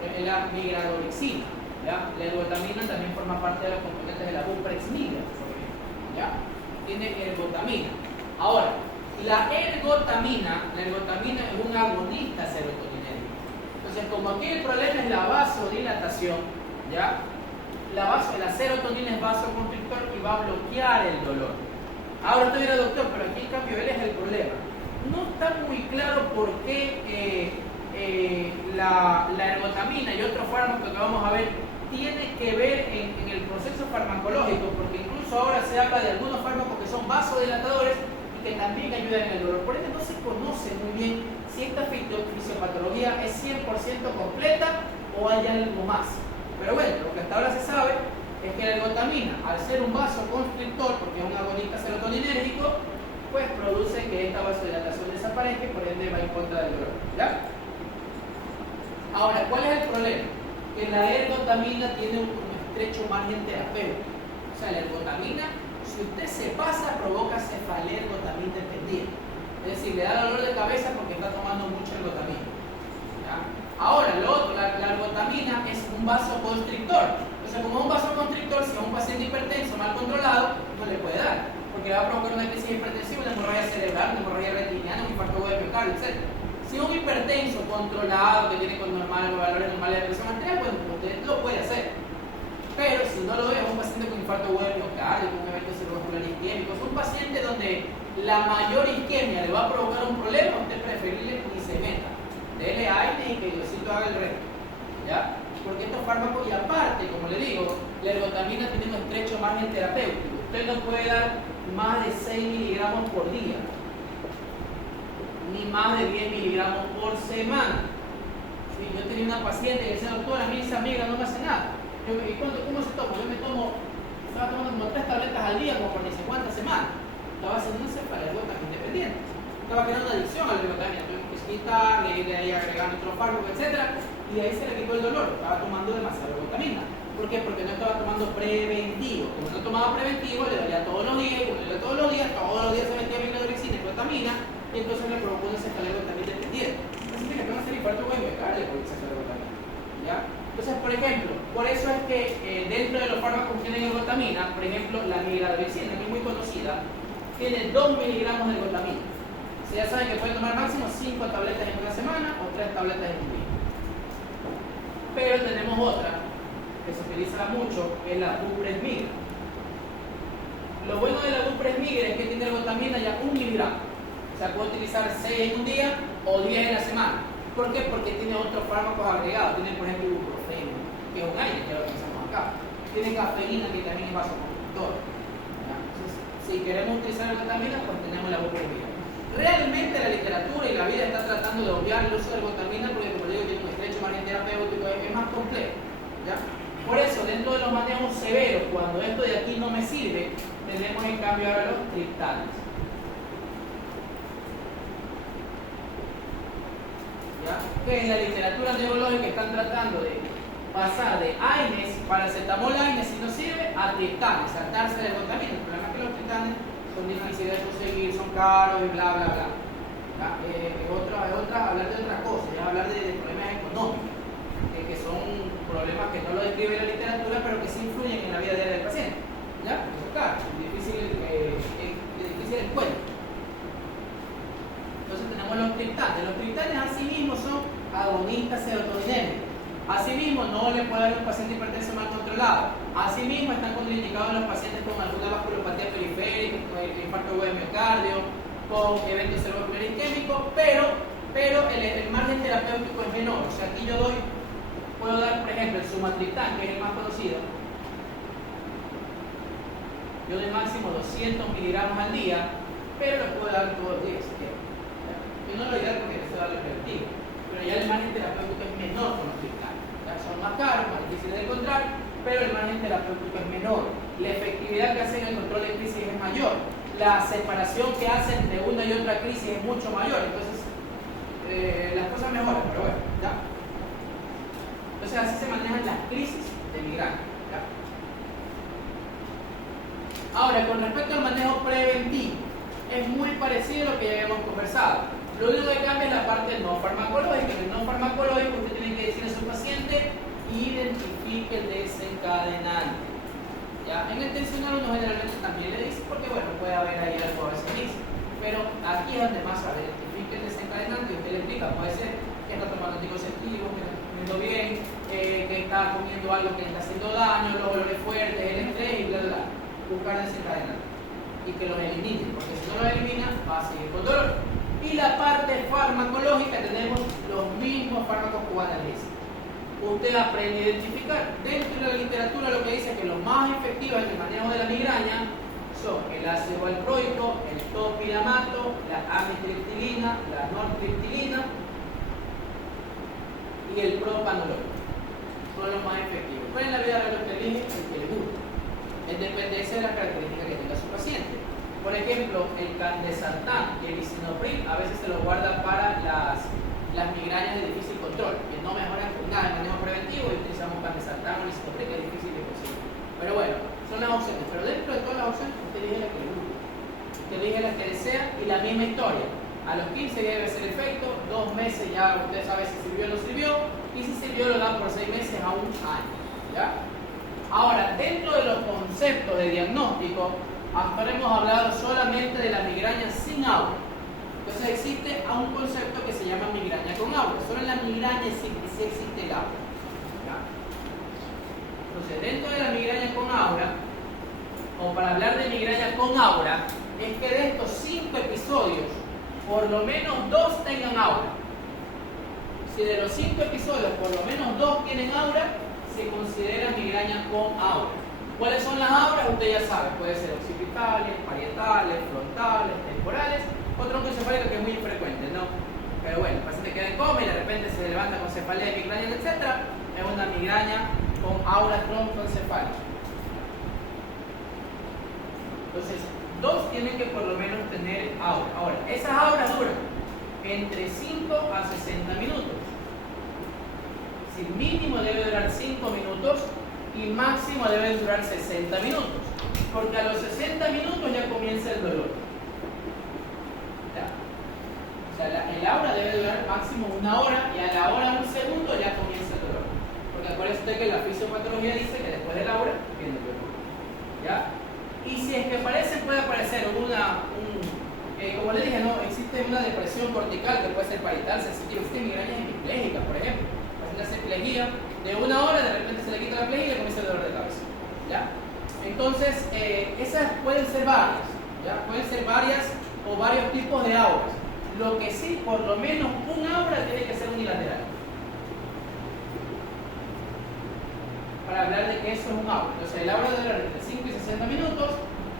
es la migradorixina. ¿Ya? La ergotamina también forma parte de los componentes de la buprexmina, por ejemplo. ¿Ya? Tiene ergotamina. Ahora, la ergotamina es un agonista serotoninérgico. Entonces, como aquí el problema es la vasodilatación, ¿ya? La serotonina es vasoconstrictor y va a bloquear el dolor. Ahora usted dirá, doctor, pero aquí en cambio él es el problema. No está muy claro por qué la ergotamina y otro fármaco que vamos a ver tiene que ver en el proceso farmacológico, porque incluso ahora se habla de algunos fármacos que son vasodilatadores y que también ayudan en el dolor. Por eso no se conoce muy bien si esta fisiopatología es 100% completa o hay algo más. Pero bueno, lo que hasta ahora se sabe es que la ergotamina, al ser un vasoconstrictor, porque es un agonista serotoninérgico, pues produce que esta vasodilatación desaparezca y por ende va en contra del dolor. ¿Ya? Ahora, ¿cuál es el problema? Que la ergotamina tiene un estrecho margen terapéutico. O sea, la ergotamina, si usted se pasa, provoca cefalergotamina dependiente. Es decir, le da dolor de cabeza porque está tomando mucha ergotamina. ¿Ya? Ahora, lo otro, la ergotamina es un vasoconstrictor. O sea, como es un vasoconstrictor, si es un paciente hipertenso mal controlado, no le puede dar, porque le va a provocar una crisis hipertensiva, una hemorragia cerebral, una hemorragia retiniana, un infarto agudo de miocardio, etc. Si es un hipertenso controlado, que tiene con valores normales de presión arterial, bueno, usted lo puede hacer. Pero si no lo es, un paciente con infarto agudo de miocardio, con un evento cerebrovascular isquémico, es un paciente donde la mayor isquemia le va a provocar un problema, usted preferible ni se meta. Dele aire y que Diosito haga el resto. ¿Ya? Porque estos fármacos, y aparte, como le digo, la ergotamina tiene un estrecho margen terapéutico. Usted no puede dar más de 6 miligramos por día, ni más de 10 miligramos por semana. ¿Sí? Yo tenía una paciente que decía, doctora, a mí esa amiga no me hace nada. Yo, ¿y cómo se toma? Yo me estaba tomando como 3 tabletas al día, como por ni sé cuántas semanas. Estaba haciendo una ergotamina independiente. Estaba creando una adicción a la ergotamina. Tuve que quitarle, irle ahí agregando otro fármaco, etc. Y ahí se le quitó el dolor. Estaba tomando demasiada ergotamina. ¿Por qué? Porque no estaba tomando preventivo. Como no tomaba preventivo, le dolía todos los días, y cuando le dolía todos los días se metía microdorexina y ergotamina, y entonces le provocó una cefalea ergotamina dependiente. Así que le van a hacer infarto agudo de miocardio por esa ergotamina. ¿Ya? Entonces, por ejemplo, por eso es que dentro de los fármacos que tienen ergotamina, por ejemplo, la migradorexina, que es muy conocida, tiene 2 miligramos de ergotamina. O sea, ya saben que pueden tomar máximo 5 tabletas en una semana o 3 tabletas en un día. Pero tenemos otra que se utiliza mucho, que es la bupresmig. Lo bueno de la bupresmig es que tiene ergotamina ya 1 miligramo. O sea, puede utilizar 6 en un día o 10 en la semana. ¿Por qué? Porque tiene otros fármacos agregados. Tiene, por ejemplo, ibuprofeno, que es un aire, que lo pensamos acá. Tiene cafeína, que también es vasoconstrictor. Entonces, si queremos utilizar ergotamina, pues tenemos la bupresmig. Realmente la literatura y la vida está tratando de obviar el uso de ergotamina porque, como digo, tiene un estrecho margen terapéutico, es más complejo. ¿Ya? Por eso, dentro de los manejos severos, cuando esto de aquí no me sirve, tenemos en cambio ahora los triptanes. ¿Ya? Que en la literatura neurológica están tratando de pasar de AINES, paracetamol AINES si no sirve, a triptanes, saltarse de ergotamina. El problema es que los triptanes son difíciles de conseguir, son caros y bla bla bla. Hablar de otra cosa, ya hablar de problemas económicos, que son problemas que no lo describe la literatura, pero que sí influyen en la vida diaria del paciente. ¿Ya? Eso es caro, difícil el cuento. Entonces tenemos los triptanes. Los triptanes asimismo son agonistas serotoninérgicos. Asimismo no le puede dar a un paciente hipertenso mal controlado. Asimismo están contraindicados en los pacientes con alguna vasculopatía periférica, con infarto agudo de miocardio, con eventos cerebrovascular isquémicos, pero el margen terapéutico es menor. O sea, aquí puedo dar, por ejemplo, el sumatriptán, que es el más conocido. Yo doy máximo 200 miligramos al día, pero lo puedo dar todos los días si quiero. Yo no lo voy a dar porque eso da el preventivo, pero ya el margen terapéutico es menor con los triptanes. Son más caros, más difíciles de encontrar, pero el margen terapéutico es menor. La efectividad que hacen en el control de crisis es mayor. La separación que hacen entre una y otra crisis es mucho mayor. Entonces, las cosas mejoran, pero bueno, ¿ya? Entonces, así se manejan las crisis de migraña. ¿Ya? Ahora, con respecto al manejo preventivo, es muy parecido a lo que ya habíamos conversado. Lo único que cambia es la parte no farmacológica. En el no farmacológico, usted tiene que decir a su paciente, identifique el desencadenante. ¿Ya? En el tensional uno generalmente también le dice, porque bueno, puede haber ahí algo a veces dice. Pero aquí es donde más sabe, identifique el desencadenante y usted le explica, puede ser que está tomando anticonceptivos, que está comiendo bien, que está comiendo algo que le está haciendo daño, los olores fuertes, el estrés y bla bla bla. Buscar desencadenante y que los elimine, porque si no los elimina va a seguir con dolor. Y la parte farmacológica tenemos los mismos fármacos coanalgésicos. Usted aprende a identificar. Dentro de la literatura lo que dice es que los más efectivos en el manejo de la migraña son el ácido valproico, el topiramato, la amitriptilina, la nortriptilina y el propanolol. Son los más efectivos. Pero en la vida real usted elige el que le gusta. En dependencia de la característica que tenga su paciente. Por ejemplo, el candesartán y el lisinopril a veces se lo guarda para las migrañas de difícil control, que no mejoran con nada el manejo preventivo y utilizamos candesartán o lisinopril, que es difícil de conseguir. Pero bueno, son las opciones. Pero dentro de todas las opciones, usted elige la que le gusta. Usted elige la que desea y la misma historia. A los 15 días debe ser efecto, 2 meses ya usted sabe si sirvió o no sirvió, y si sirvió lo dan por 6 meses a 1 año. ¿Ya? Ahora, dentro de los conceptos de diagnóstico, hasta ahora hemos hablado solamente de la migraña sin aura. Entonces existe un concepto que se llama migraña con aura. Solo en la migraña sí existe el aura. ¿Ya? Entonces, dentro de la migraña con aura, o para hablar de migraña con aura, es que de estos 5 episodios, por lo menos 2 tengan aura. Si de los 5 episodios, por lo menos 2 tienen aura, se considera migraña con aura. ¿Cuáles son las auras? Usted ya sabe, puede ser occipitales, parietales, frontales, temporales, o troncoencefálica, que es muy infrecuente, ¿no? Pero bueno, el paciente queda en coma y de repente se levanta con cefalea, migraña, etc. Es una migraña con aura troncoencefálica. Entonces, 2 tienen que por lo menos tener aura. Ahora, esas auras duran entre 5 a 60 minutos. Si mínimo debe durar 5 minutos y máximo debe durar 60 minutos. Porque a los 60 minutos ya comienza el dolor. ¿Ya? O sea, el aura debe durar máximo 1 hora y a la hora 1 segundo ya comienza el dolor. Porque acuérdese usted que la fisiopatología dice que después del aura viene el dolor. ¿Ya? Y si es que puede aparecer como le dije, no, existe una depresión cortical que puede ser parietal, sensitiva, existe migrañas hemipléjicas, por ejemplo. Una hemiplegia de 1 hora, de repente se le quita la plegia y le comienza el dolor de cabeza. ¿Ya? Entonces, esas pueden ser varias, ¿ya? Pueden ser varias o varios tipos de auras. Lo que sí, por lo menos un aura tiene que ser unilateral. Para hablar de que eso es un aura. Entonces, el aura debe durar entre 5 y 60 minutos.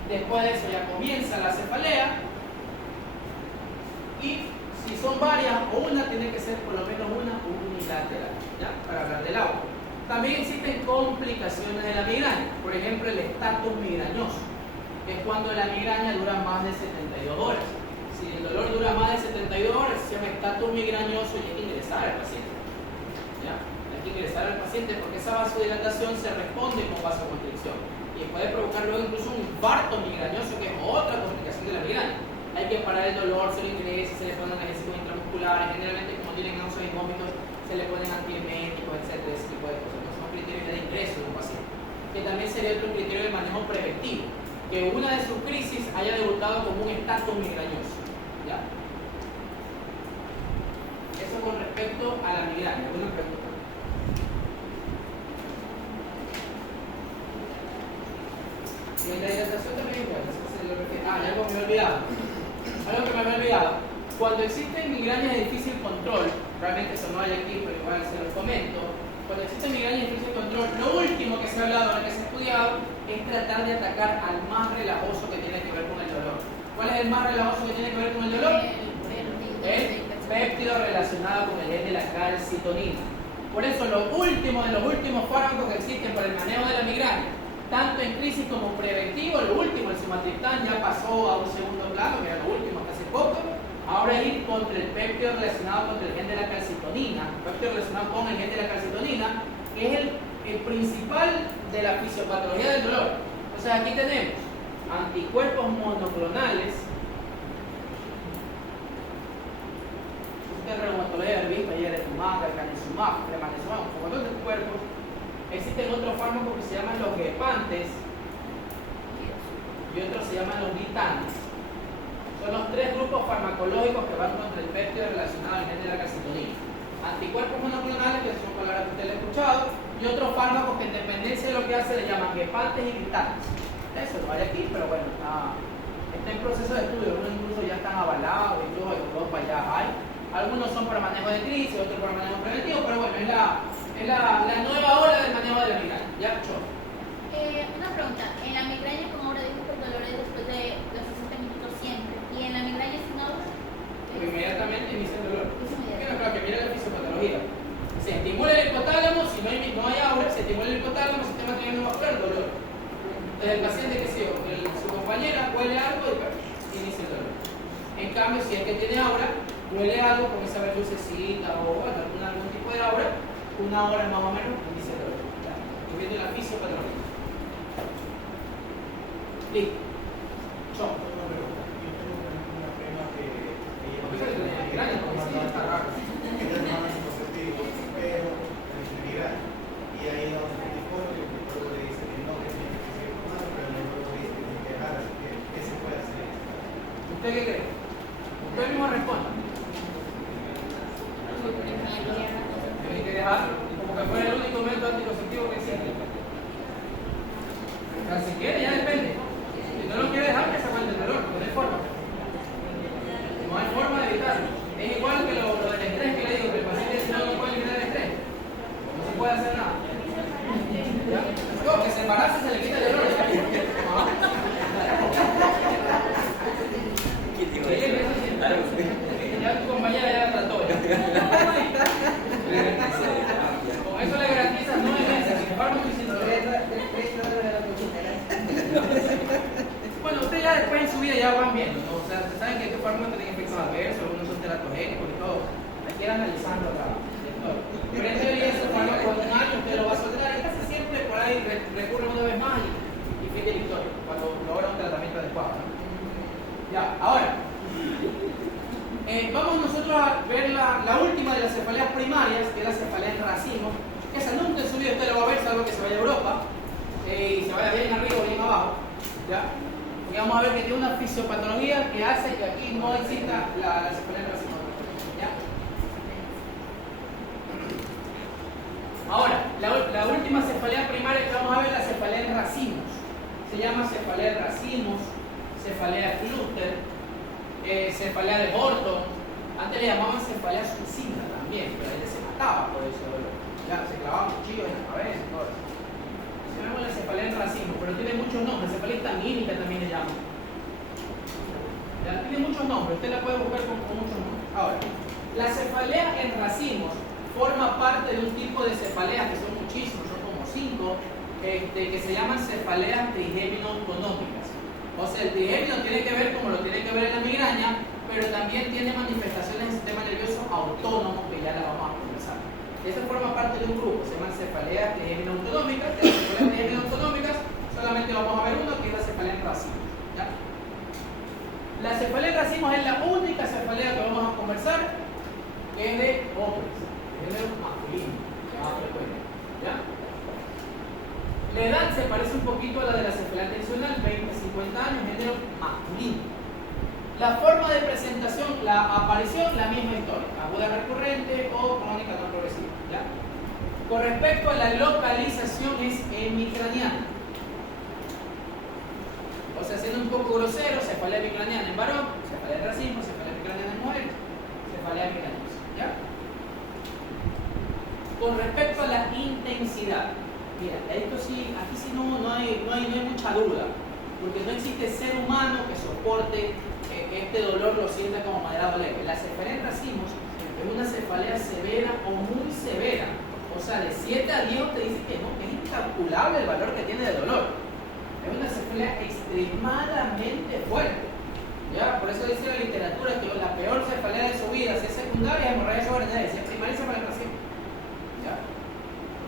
Después de eso ya comienza la cefalea. Y si son varias o una, tiene que ser por lo menos una unilateral, ¿ya? Para hablar del aura. También existen complicaciones de la migraña. Por ejemplo, el estatus migrañoso, que es cuando la migraña dura más de 72 horas. Si el dolor dura más de 72 horas, se llama estatus migrañoso y hay que ingresar al paciente. ¿Ya? Hay que ingresar al paciente porque esa vasodilatación se responde con vasoconstricción y puede provocar luego incluso un infarto migrañoso, que es otra complicación de la migraña. Hay que parar el dolor, se le ingresa, se le ponen analgésicos intramusculares, generalmente como tienen náuseas y vómitos, se le ponen antieméticos, etc. Ese tipo de cosas. Entonces son criterios de ingreso de un paciente. Que también sería otro criterio de manejo preventivo, que una de sus crisis haya debutado como un estatus migrañoso. ¿Ya? Eso con respecto a la migraña. ¿Alguna pregunta? Y en la hidratación también igual. Algo que me he olvidado. Algo que me había olvidado. Cuando existen migrañas de difícil control, realmente eso no hay aquí, pero igual se los comento. Cuando existen migrañas de difícil control, lo último que se ha hablado, lo que se ha estudiado, es tratar de atacar al más relajoso que tiene que ver con el dolor. ¿Cuál es el más relajoso que tiene que ver con el dolor? El péptido relacionado con el gen de la calcitonina. Por eso lo último de los últimos fármacos que existen para el manejo de la migraña, tanto en crisis como preventivo, lo último, el sumatriptán ya pasó a un segundo plano, que era lo último hasta hace poco. Ahora ir contra el péptido relacionado contra el gen de la calcitonina, péptido relacionado con el gen de la calcitonina, que es el principal de la fisiopatología del dolor. Entonces aquí tenemos anticuerpos monoclonales, reumatoidea, herbista, eretumab, canizumab, tremanezumab, como otros anticuerpos. Existen otros fármacos que se llaman los gepantes y otros se llaman los glitanes. Son los 3 grupos farmacológicos que van contra el péptido relacionado al gen de la calcitonina. Anticuerpos monoclonales, que son palabras que usted le ha escuchado, y otros fármacos que en dependencia de lo que hace le llaman gepantes y glitanes. Eso no hay aquí, pero bueno, está en proceso de estudio. Algunos incluso ya están avalados, incluso en Europa ya hay. Algunos son para manejo de crisis, otros para manejo preventivo, pero bueno, es la nueva ola del manejo de la migraña. ¿Ya? Una pregunta. En la migraña con aura dijo que el dolor es después de los 60 minutos siempre. ¿Y en la migraña sin aura? Inmediatamente inicia el dolor. Claro, que mira la fisiopatología. Se estimula el hipotálamo, si no hay aura, se estimula el hipotálamo, el sistema vascular, dolor. Entonces el paciente, que sé yo, su compañera huele algo y inicia el dolor. En cambio, si es que tiene aura, huele algo, comienza a ver lucecita o bueno, algún tipo de aura, 1 hora más o menos, inicia el dolor. Estoy viendo la fisiopatología. Listo. Yo tengo una crema que lleva ¿Usted qué cree? Usted mismo responda. Tiene que dejar como que fuera el único método anticonceptivo que existe. O sea, si quiere, ya depende. Si no lo quiere dejar, que se aguante el dolor, no hay forma. No hay forma de evitarlo. Es igual que lo del estrés que le digo, que el paciente si no puede eliminar el estrés. No se puede hacer nada. ¿Ya? No, que se embarace se le quita el dolor. Ya tu compañera ya la trató. Con eso le garantizas no es sin fármaco y sin dolor. Bueno, ustedes ya después en su vida ya van viendo, ¿no? O sea, ustedes saben que estos fármacos tienen efectos adversos, algunos son teratogénicos y todo. Hay que ir analizando acá. Pero en teoría esos fármacos en un año usted lo va a soltar y casi siempre por ahí recurre una vez más y fin de la historia, cuando logra un tratamiento adecuado, ¿no? Ya, ahora, vamos nosotros a ver la última de las cefaleas primarias, que es la cefalea en racimos. Esa nunca en su vida usted la va a ver, salvo que se vaya a Europa y se vaya bien arriba o bien abajo. ¿Ya? Porque vamos a ver que tiene una fisiopatología que hace que aquí no exista la cefalea en racimos. ¿Ya? Ahora, la última cefalea primaria que vamos a ver es la cefalea en racimos. Se llama cefalea en racimos, cefalea cluster, cefalea de Horton. Antes le llamaban cefalea suicida también, pero ahí se mataba por eso. Ya, se clavaban cuchillos en la cabeza y todo eso. Se llama la cefalea en racimos, pero tiene muchos nombres. Cefalea histamínica también le llaman. Ya, tiene muchos nombres, usted la puede buscar con muchos nombres. Ahora, la cefalea en racimos forma parte de un tipo de cefaleas que son muchísimos, son como 5, que se llaman cefaleas trigémino-autonómicas. O sea, el trigémino tiene que ver como lo tiene que ver en la migraña, pero también tiene manifestaciones del sistema nervioso autónomo que ya la vamos a conversar. Esa forma parte de un grupo, se llaman cefaleas trigémino-autonómicas. De las cefaleas trigémino-autonómicas solamente vamos a ver uno, que es la cefalea en racimos. ¿Ya? La cefalea en racimos es la única cefalea que vamos a conversar, que es de hombres, es de masculino, que más frecuente. ¿Ya? La edad se parece un poquito a la de la cefalea tensional, 20-50 años, género masculino. La forma de presentación, la aparición, la misma historia, aguda recurrente o crónica no progresiva. ¿Ya? Con respecto a la localización es hemicraniana. O sea, siendo un poco grosero, cefalea hemicraniana en varón, cefalea en racimo, cefalea hemicraniana en mujer, cefalea hemicraniana. ¿Ya? Con respecto a la intensidad, mira, esto sí, aquí sí no hay mucha duda, porque no existe ser humano que soporte este dolor, lo sienta como moderado leve. La cefalea en racimos es una cefalea severa o muy severa, o sea, de 7 a 10 te dice que no, que es incalculable el valor que tiene de dolor. Es una cefalea extremadamente fuerte. ¿Ya? Por eso dice la literatura que la peor cefalea de su vida, si es secundaria, es hemorragia subordinada, si es primaria, cefalea en racimos. ¿Ya?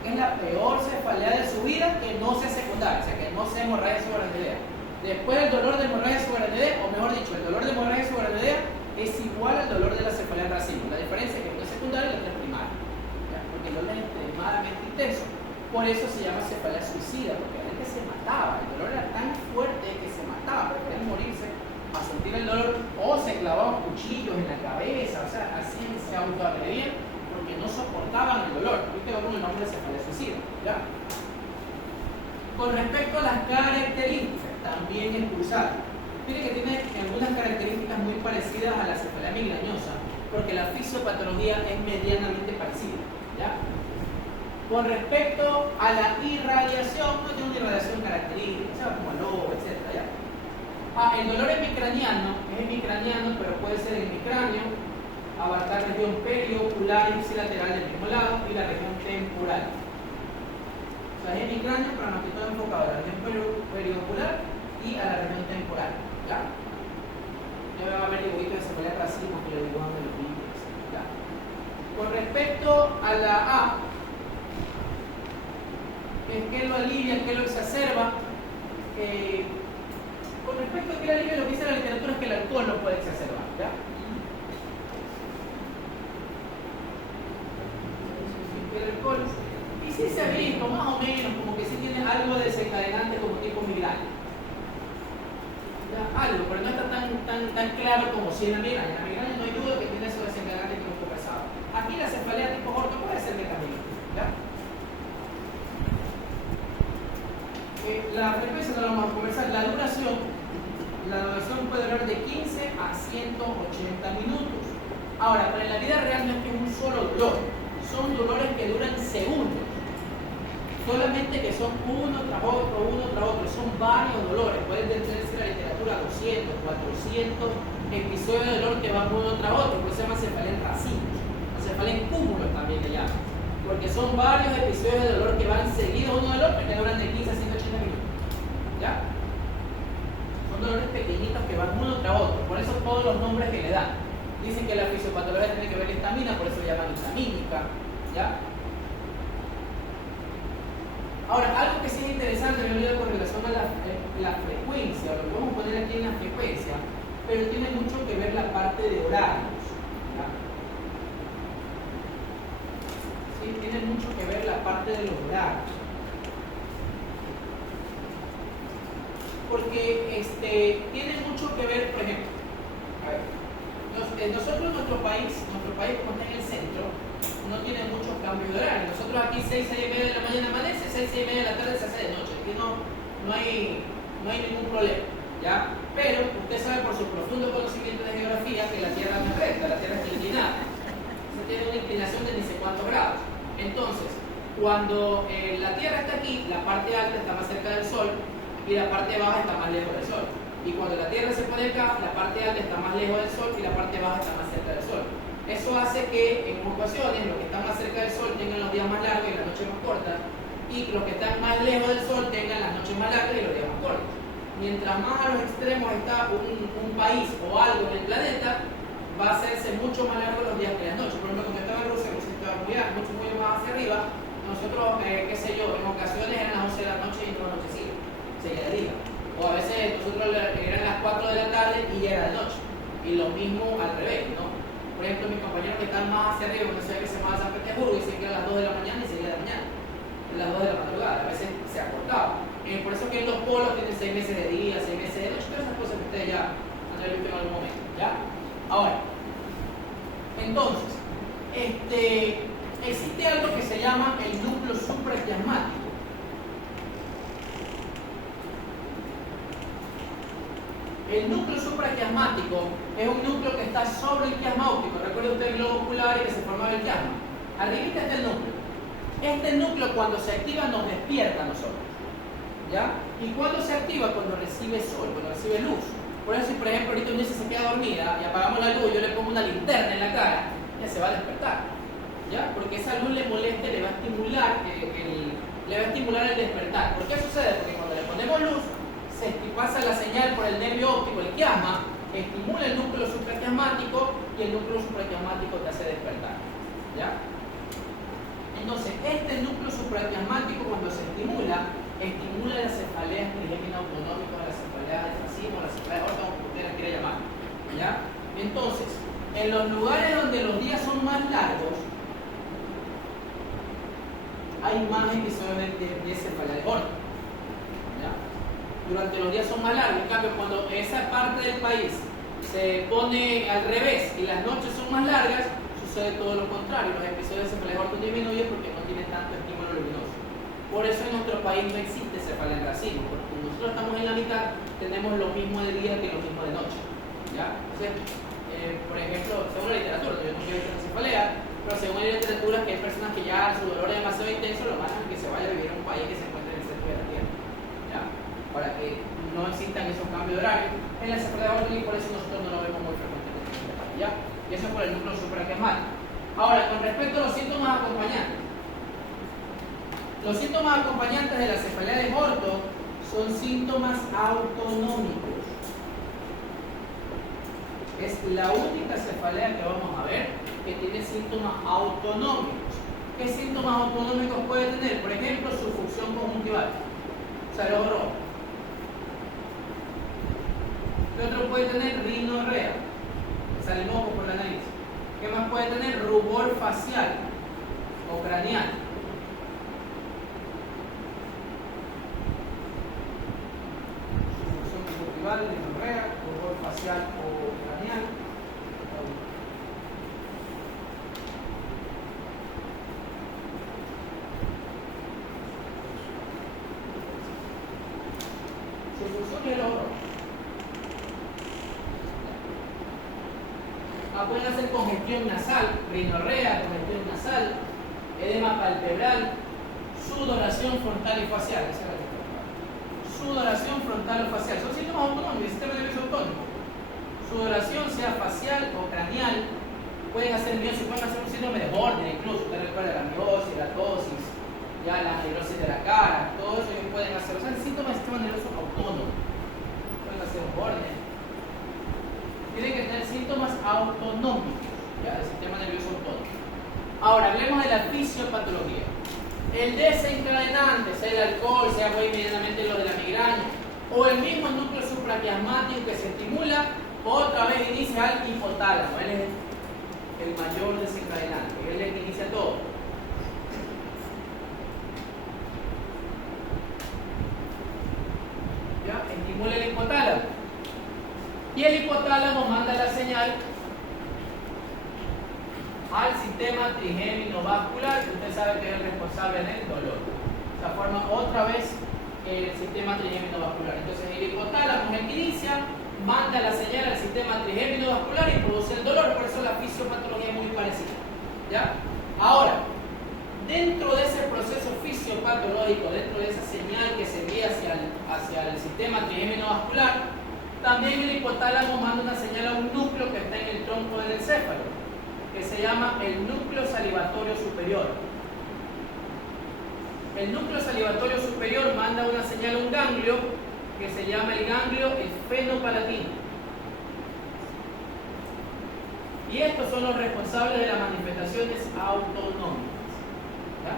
Es la peor cefalea de su vida que no sea secundaria, o sea, que no sea hemorragia subordinada. Después el dolor de hemorragia subordinada, o mejor dicho, el dolor de hemorragia subordinada es igual al dolor de la cefalea en racimo. La diferencia es que uno es secundaria y la otra es primaria, ¿ya? Porque el dolor es extremadamente intenso. Por eso se llama cefalea suicida, porque la gente se mataba. El dolor era tan fuerte que se mataba, preferían morirse a sentir el dolor, o se clavaban cuchillos en la cabeza, o sea, así se autoagredían porque no soportaban el dolor. Yo quedo con el nombre de cefalea suicida. ¿Ya? Con respecto a las características, también es cruzada. Mire que tiene algunas características muy parecidas a la cefalea migrañosa, porque la fisiopatología es medianamente parecida. ¿Ya? Con respecto a la irradiación, no tiene una irradiación característica, o sea, como el lobo, etc. ¿Ya? El dolor hemicraniano es hemicraniano, pero puede ser hemicráneo, abarcar región periocular y ipsilateral del mismo lado y la región temporal. O sea, es hemicráneo, pero más que todo enfocado a la región periocular y a la región temporal. ¿Ya? Ya van a ver dibujitos de cefalea racimo que le dibujan de los niños. ¿Ya? Con respecto a la A, ¿qué lo alivia? ¿Qué lo exacerba? Con respecto a qué lo alivia, lo que dice la literatura es que el alcohol lo puede exacerbar. ¿Ya? El alcohol, y sí se ha visto, más o menos, como que sí tiene algo desencadenante como tipo migraña. Algo, pero no está tan es claro como si en la migraña. En la migraña no hay duda que tiene eso desencadenante tronco pesado. Aquí la cefalea tipo orto puede ser mecánica, ¿ya? La frecuencia no la vamos a conversar. La duración puede durar de 15 a 180 minutos. Ahora, pero en la vida real no es que es un solo dolor, son dolores que duran segundos. Solamente que son uno tras otro, son varios dolores. Pueden tenerse en la literatura 200, 400 episodios de dolor que van uno tras otro, por eso se llama cefalea en racimos, o cefalea en cúmulos también le llaman, porque son varios episodios de dolor que van seguidos uno del otro que duran de 15 a 180 minutos. ¿Ya? Son dolores pequeñitos que van uno tras otro, por eso todos los nombres que le dan. Dicen que la fisiopatología tiene que ver histamina, por eso le llaman histamínica. ¿Ya? Ahora, algo que sí es interesante, me olvidé con relación a la frecuencia, lo podemos poner aquí en la frecuencia, pero tiene mucho que ver la parte de horarios. ¿Ya? Sí, tiene mucho que ver la parte de los horarios. Porque tiene mucho que ver, por ejemplo, a ver, nosotros, nuestro país, como está en el centro, no tiene muchos cambios de horario. Nosotros aquí 6 y media de la mañana amanece, 6 y media de la tarde se hace de noche. Aquí no hay ningún problema, ¿ya? Pero usted sabe por su profundo conocimiento de geografía que la Tierra no es recta, la Tierra es inclinada. Se tiene una inclinación de ni sé cuántos grados. Entonces, cuando la Tierra está aquí, la parte alta está más cerca del Sol y la parte baja está más lejos del Sol. Y cuando la Tierra se pone acá, la parte alta está más lejos del Sol y la parte baja está más cerca del Sol. Eso hace que en ocasiones los que están más cerca del Sol tengan los días más largos y las noches más cortas, y los que están más lejos del Sol tengan las noches más largas y los días más cortos. Mientras más a los extremos está un país o algo en el planeta, va a hacerse mucho más largo los días que las noches. Por ejemplo, cuando estaba en Rusia, que estaba muy más hacia arriba, nosotros, qué sé yo, en ocasiones eran las 11 de la noche y no anochecía, seguía de día. O a veces nosotros eran las 4 de la tarde y ya era de noche. Y lo mismo al revés, ¿no? Por ejemplo, mis compañeros que están más hacia arriba, cuando se ve que se llama San Petersburgo, dicen que era a las 2 de la mañana y seguía de la mañana. A las 2 de la madrugada, a veces se acortaba. Por eso que en los polos tienen 6 meses de día, 6 meses de noche, todas esas cosas que ustedes ya han visto en algún momento, ¿ya? Ahora, entonces, existe algo que se llama el núcleo supraquiasmático. El núcleo supraquiasmático es un núcleo que está sobre el quiasma óptico. Recuerda usted el globo ocular y que se formaba el quiasma. Arribita está el núcleo. Este núcleo, cuando se activa, nos despierta a nosotros. ¿Ya? ¿Y cuando se activa? Cuando recibe sol, cuando recibe luz. Por eso, si por ejemplo ahorita una se queda dormida y apagamos la luz, yo le pongo una linterna en la cara, ya se va a despertar. ¿Ya? Porque esa luz le molesta, le va a estimular el despertar. ¿Por qué sucede? Porque cuando le ponemos luz, se pasa la señal por el nervio óptico, el quiasma, estimula el núcleo supraquiasmático y el núcleo supraquiasmático te hace despertar. ¿Ya? Entonces, este núcleo supraquiasmático, cuando se estimula las cefaleas trigéminas autonómicas, las cefaleas de racimo, las cefaleas de orto, como usted las quiera llamar. ¿Ya? Entonces, en los lugares donde los días son más largos, hay más episodios de cefalea de orto. ¿Ya? Durante los días son más largos. En cambio, cuando esa parte del país se pone al revés y las noches son más largas, sucede todo lo contrario. Los episodios de cefalea de orto disminuyen porque no tienen tanto estímulo luminoso. Por eso en nuestro país no existe cefalea en racimo, porque como nosotros estamos en la mitad, tenemos lo mismo de día que lo mismo de noche. ¿Ya? Entonces, por ejemplo, según la literatura, yo no quiero decir cefalea, pero según la literatura, que hay personas que ya su dolor es demasiado intenso, lo mandan a que se vaya a vivir a un país que se encuentre en el centro de la Tierra. ¿Ya? Para que no existan esos cambios de horario en la cefalea de orto, y por eso nosotros no lo vemos muy frecuentemente. ¿Ya? Y eso es por el núcleo supraquiasmático. Ahora, con respecto a los síntomas acompañantes. Los síntomas acompañantes de la cefalea de orto son síntomas autonómicos. Es la única cefalea que vamos a ver que tiene síntomas autonómicos. ¿Qué síntomas autonómicos puede tener? Por ejemplo, su función conjuntival. O sea, el ojo rojo. ¿Qué otro puede tener? Rinorrea. Sale moco por la nariz. ¿Qué más puede tener? Rubor facial o craneal. Su función conjuntival, rinorrea, rubor facial o pueden hacer congestión nasal, rinorrea, congestión nasal, edema palpebral, sudoración frontal y facial. Esa es la que sudoración frontal o facial. Son síntomas autonómicos del sistema nervioso autónomo. Sudoración, sea facial o craneal, pueden hacer miosis, pueden hacer un síndrome de Horner, incluso. Usted recuerda la miosis, la tosis, ya la neurosis de la cara, todo eso ellos pueden hacer. O sea, síntomas del sistema nervioso autónomo. Pueden hacer un Horner. Tienen que tener síntomas autonómicos, ya, del sistema nervioso autónomo. Ahora, hablemos de la fisiopatología. El desencadenante, sea el alcohol, sea muy inmediatamente lo de la migraña, o el mismo núcleo supraquiasmático que se estimula, otra vez inicia al hipotálamo. Él es el mayor desencadenante, él es el que inicia todo. ¿Ya? Estimula el hipotálamo. Y el hipotálamo manda la señal al sistema trigémino vascular, que usted sabe que es el responsable del dolor. O sea, forma otra vez el sistema trigémino vascular. Entonces el hipotálamo es el que inicia, manda la señal al sistema trigémino vascular y produce el dolor. Por eso la fisiopatología es muy parecida. ¿Ya? Ahora, dentro de ese proceso fisiopatológico, dentro de esa señal que se envía hacia el sistema trigémino vascular, también el hipotálamo manda una señal a un núcleo que está en el tronco del encéfalo, que se llama el núcleo salivatorio superior. El núcleo salivatorio superior manda una señal a un ganglio que se llama el ganglio esfenopalatino. Y estos son los responsables de las manifestaciones autonómicas. ¿Ya?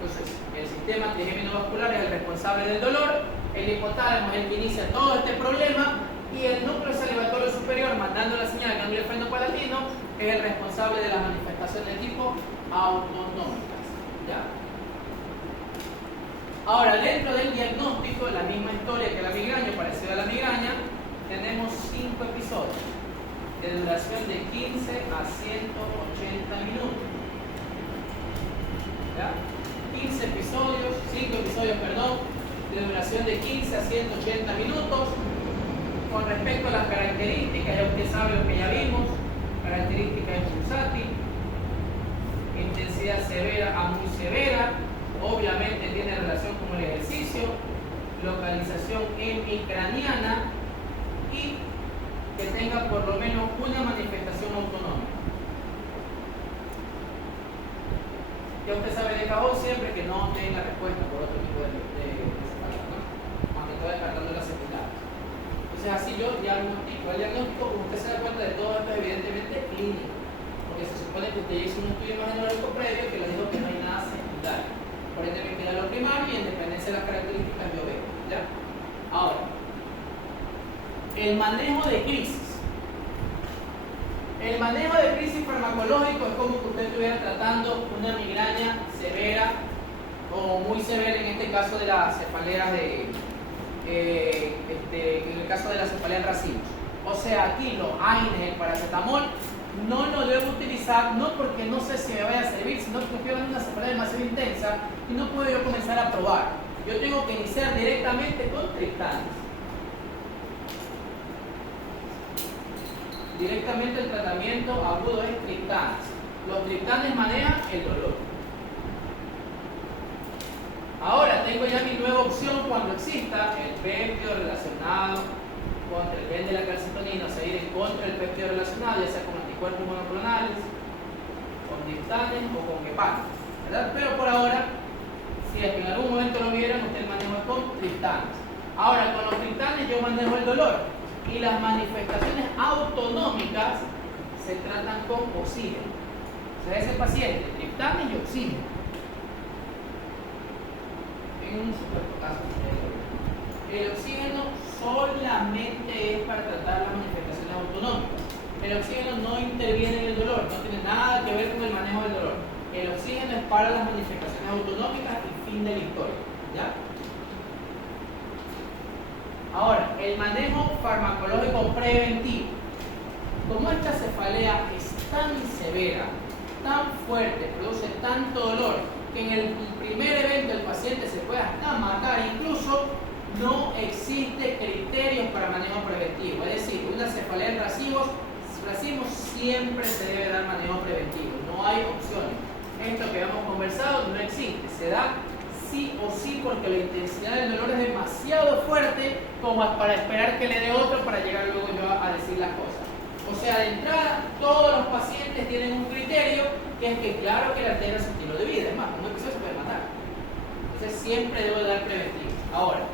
Entonces, el sistema trigémino vascular es el responsable del dolor, el hipotálamo es el que inicia todo este problema, y el núcleo salivatorio superior, mandando la señal al ganglio esfenopalatino, es el responsable de las manifestaciones de tipo autonómicas. ¿Ya? Ahora, dentro del diagnóstico, la misma historia que la migraña, parecida a la migraña, tenemos 5 episodios de duración de 15 a 180 minutos. ¿Ya? 5 episodios, de duración de 15 a 180 minutos. Con respecto a las características, ya usted sabe lo que ya vimos: características pulsátil, intensidad severa a muy severa, obviamente tiene relación con el ejercicio, localización hemicraniana y que tenga por lo menos una manifestación autonómica. Ya usted sabe de cajón siempre que no tenga respuesta por otro tipo de cefalea, ¿no? Aunque estoy descartando las secundarias. Entonces así yo diagnostico. El diagnóstico, como usted se da cuenta de todo esto, es evidentemente clínico, porque se supone que usted hizo un estudio imagenológico previo que le dijo que no hay nada secundario. Por ende me queda lo primario y en dependencia de las características yo veo. ¿Ya? Ahora, el manejo de crisis. El manejo de crisis farmacológico es como que usted estuviera tratando una migraña severa o muy severa, en este caso de las cefaleas en el caso de las cefaleas en racimos. O sea, aquí los AINES, el paracetamol, no lo debo utilizar, no porque no sé si me vaya a servir, sino porque estoy hablando de una cefalea demasiado intensa y no puedo yo comenzar a probar. Yo tengo que iniciar directamente con triptanes. Directamente el tratamiento agudo es triptanes. Los triptanes manejan el dolor. Ahora tengo ya mi nueva opción cuando exista el péptido relacionado contra el gen de la calcitonina, o sea, ir en contra del péptido relacionado, ya sea con anticuerpos monoclonales, con triptanes o con gepanes, ¿verdad? Pero por ahora, si es que en algún momento lo vieran, usted maneja con triptanes. Ahora, con los triptanes yo manejo el dolor. Y las manifestaciones autonómicas se tratan con oxígeno. O sea, ese paciente, triptanes y oxígeno. En un supuesto caso, el oxígeno solamente es para tratar las manifestaciones autonómicas. El oxígeno no interviene en el dolor, no tiene nada que ver con el manejo del dolor. El oxígeno es para las manifestaciones autonómicas y fin de la historia. ¿Ya? Ahora, el manejo farmacológico preventivo. Como esta cefalea es tan severa, tan fuerte, produce tanto dolor, que en el primer evento el paciente se puede hasta matar, incluso no existe criterios para manejo preventivo. Es decir, una cefalea en racimos disfracismo siempre se debe dar manejo preventivo, no hay opciones. Esto que hemos conversado no existe, se da sí o sí porque la intensidad del dolor es demasiado fuerte como para esperar que le dé otro para llegar luego yo a decir las cosas. O sea, de entrada, todos los pacientes tienen un criterio que es que claro que le altera su estilo de vida, es más, un episodio se puede matar. Entonces siempre debo dar preventivos. Ahora,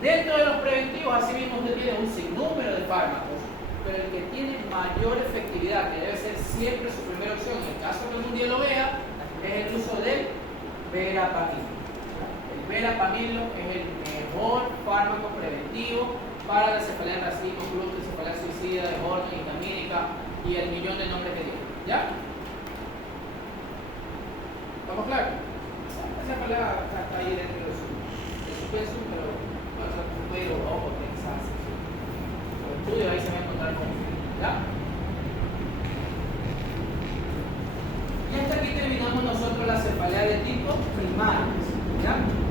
dentro de los preventivos, así mismo usted tiene un sinnúmero de fármacos, pero el que tiene mayor efectividad, que debe ser siempre su primera opción, en el caso que algún día lo vea, es el uso del verapamil. El verapamil es el mejor fármaco preventivo para la cefalea en racimo, gluten, cefalea suicida, de Horner, histamínica y el millón de nombres que tiene. ¿Ya? ¿Estamos claros? Esa cefalea está ahí dentro de su pensum, pero bueno, se puede ir ojo, quizás. Los estudios ahí se van a encontrar con. ¿Ya? Y hasta aquí terminamos nosotros la cefalea de tipo primaria. ¿Ya?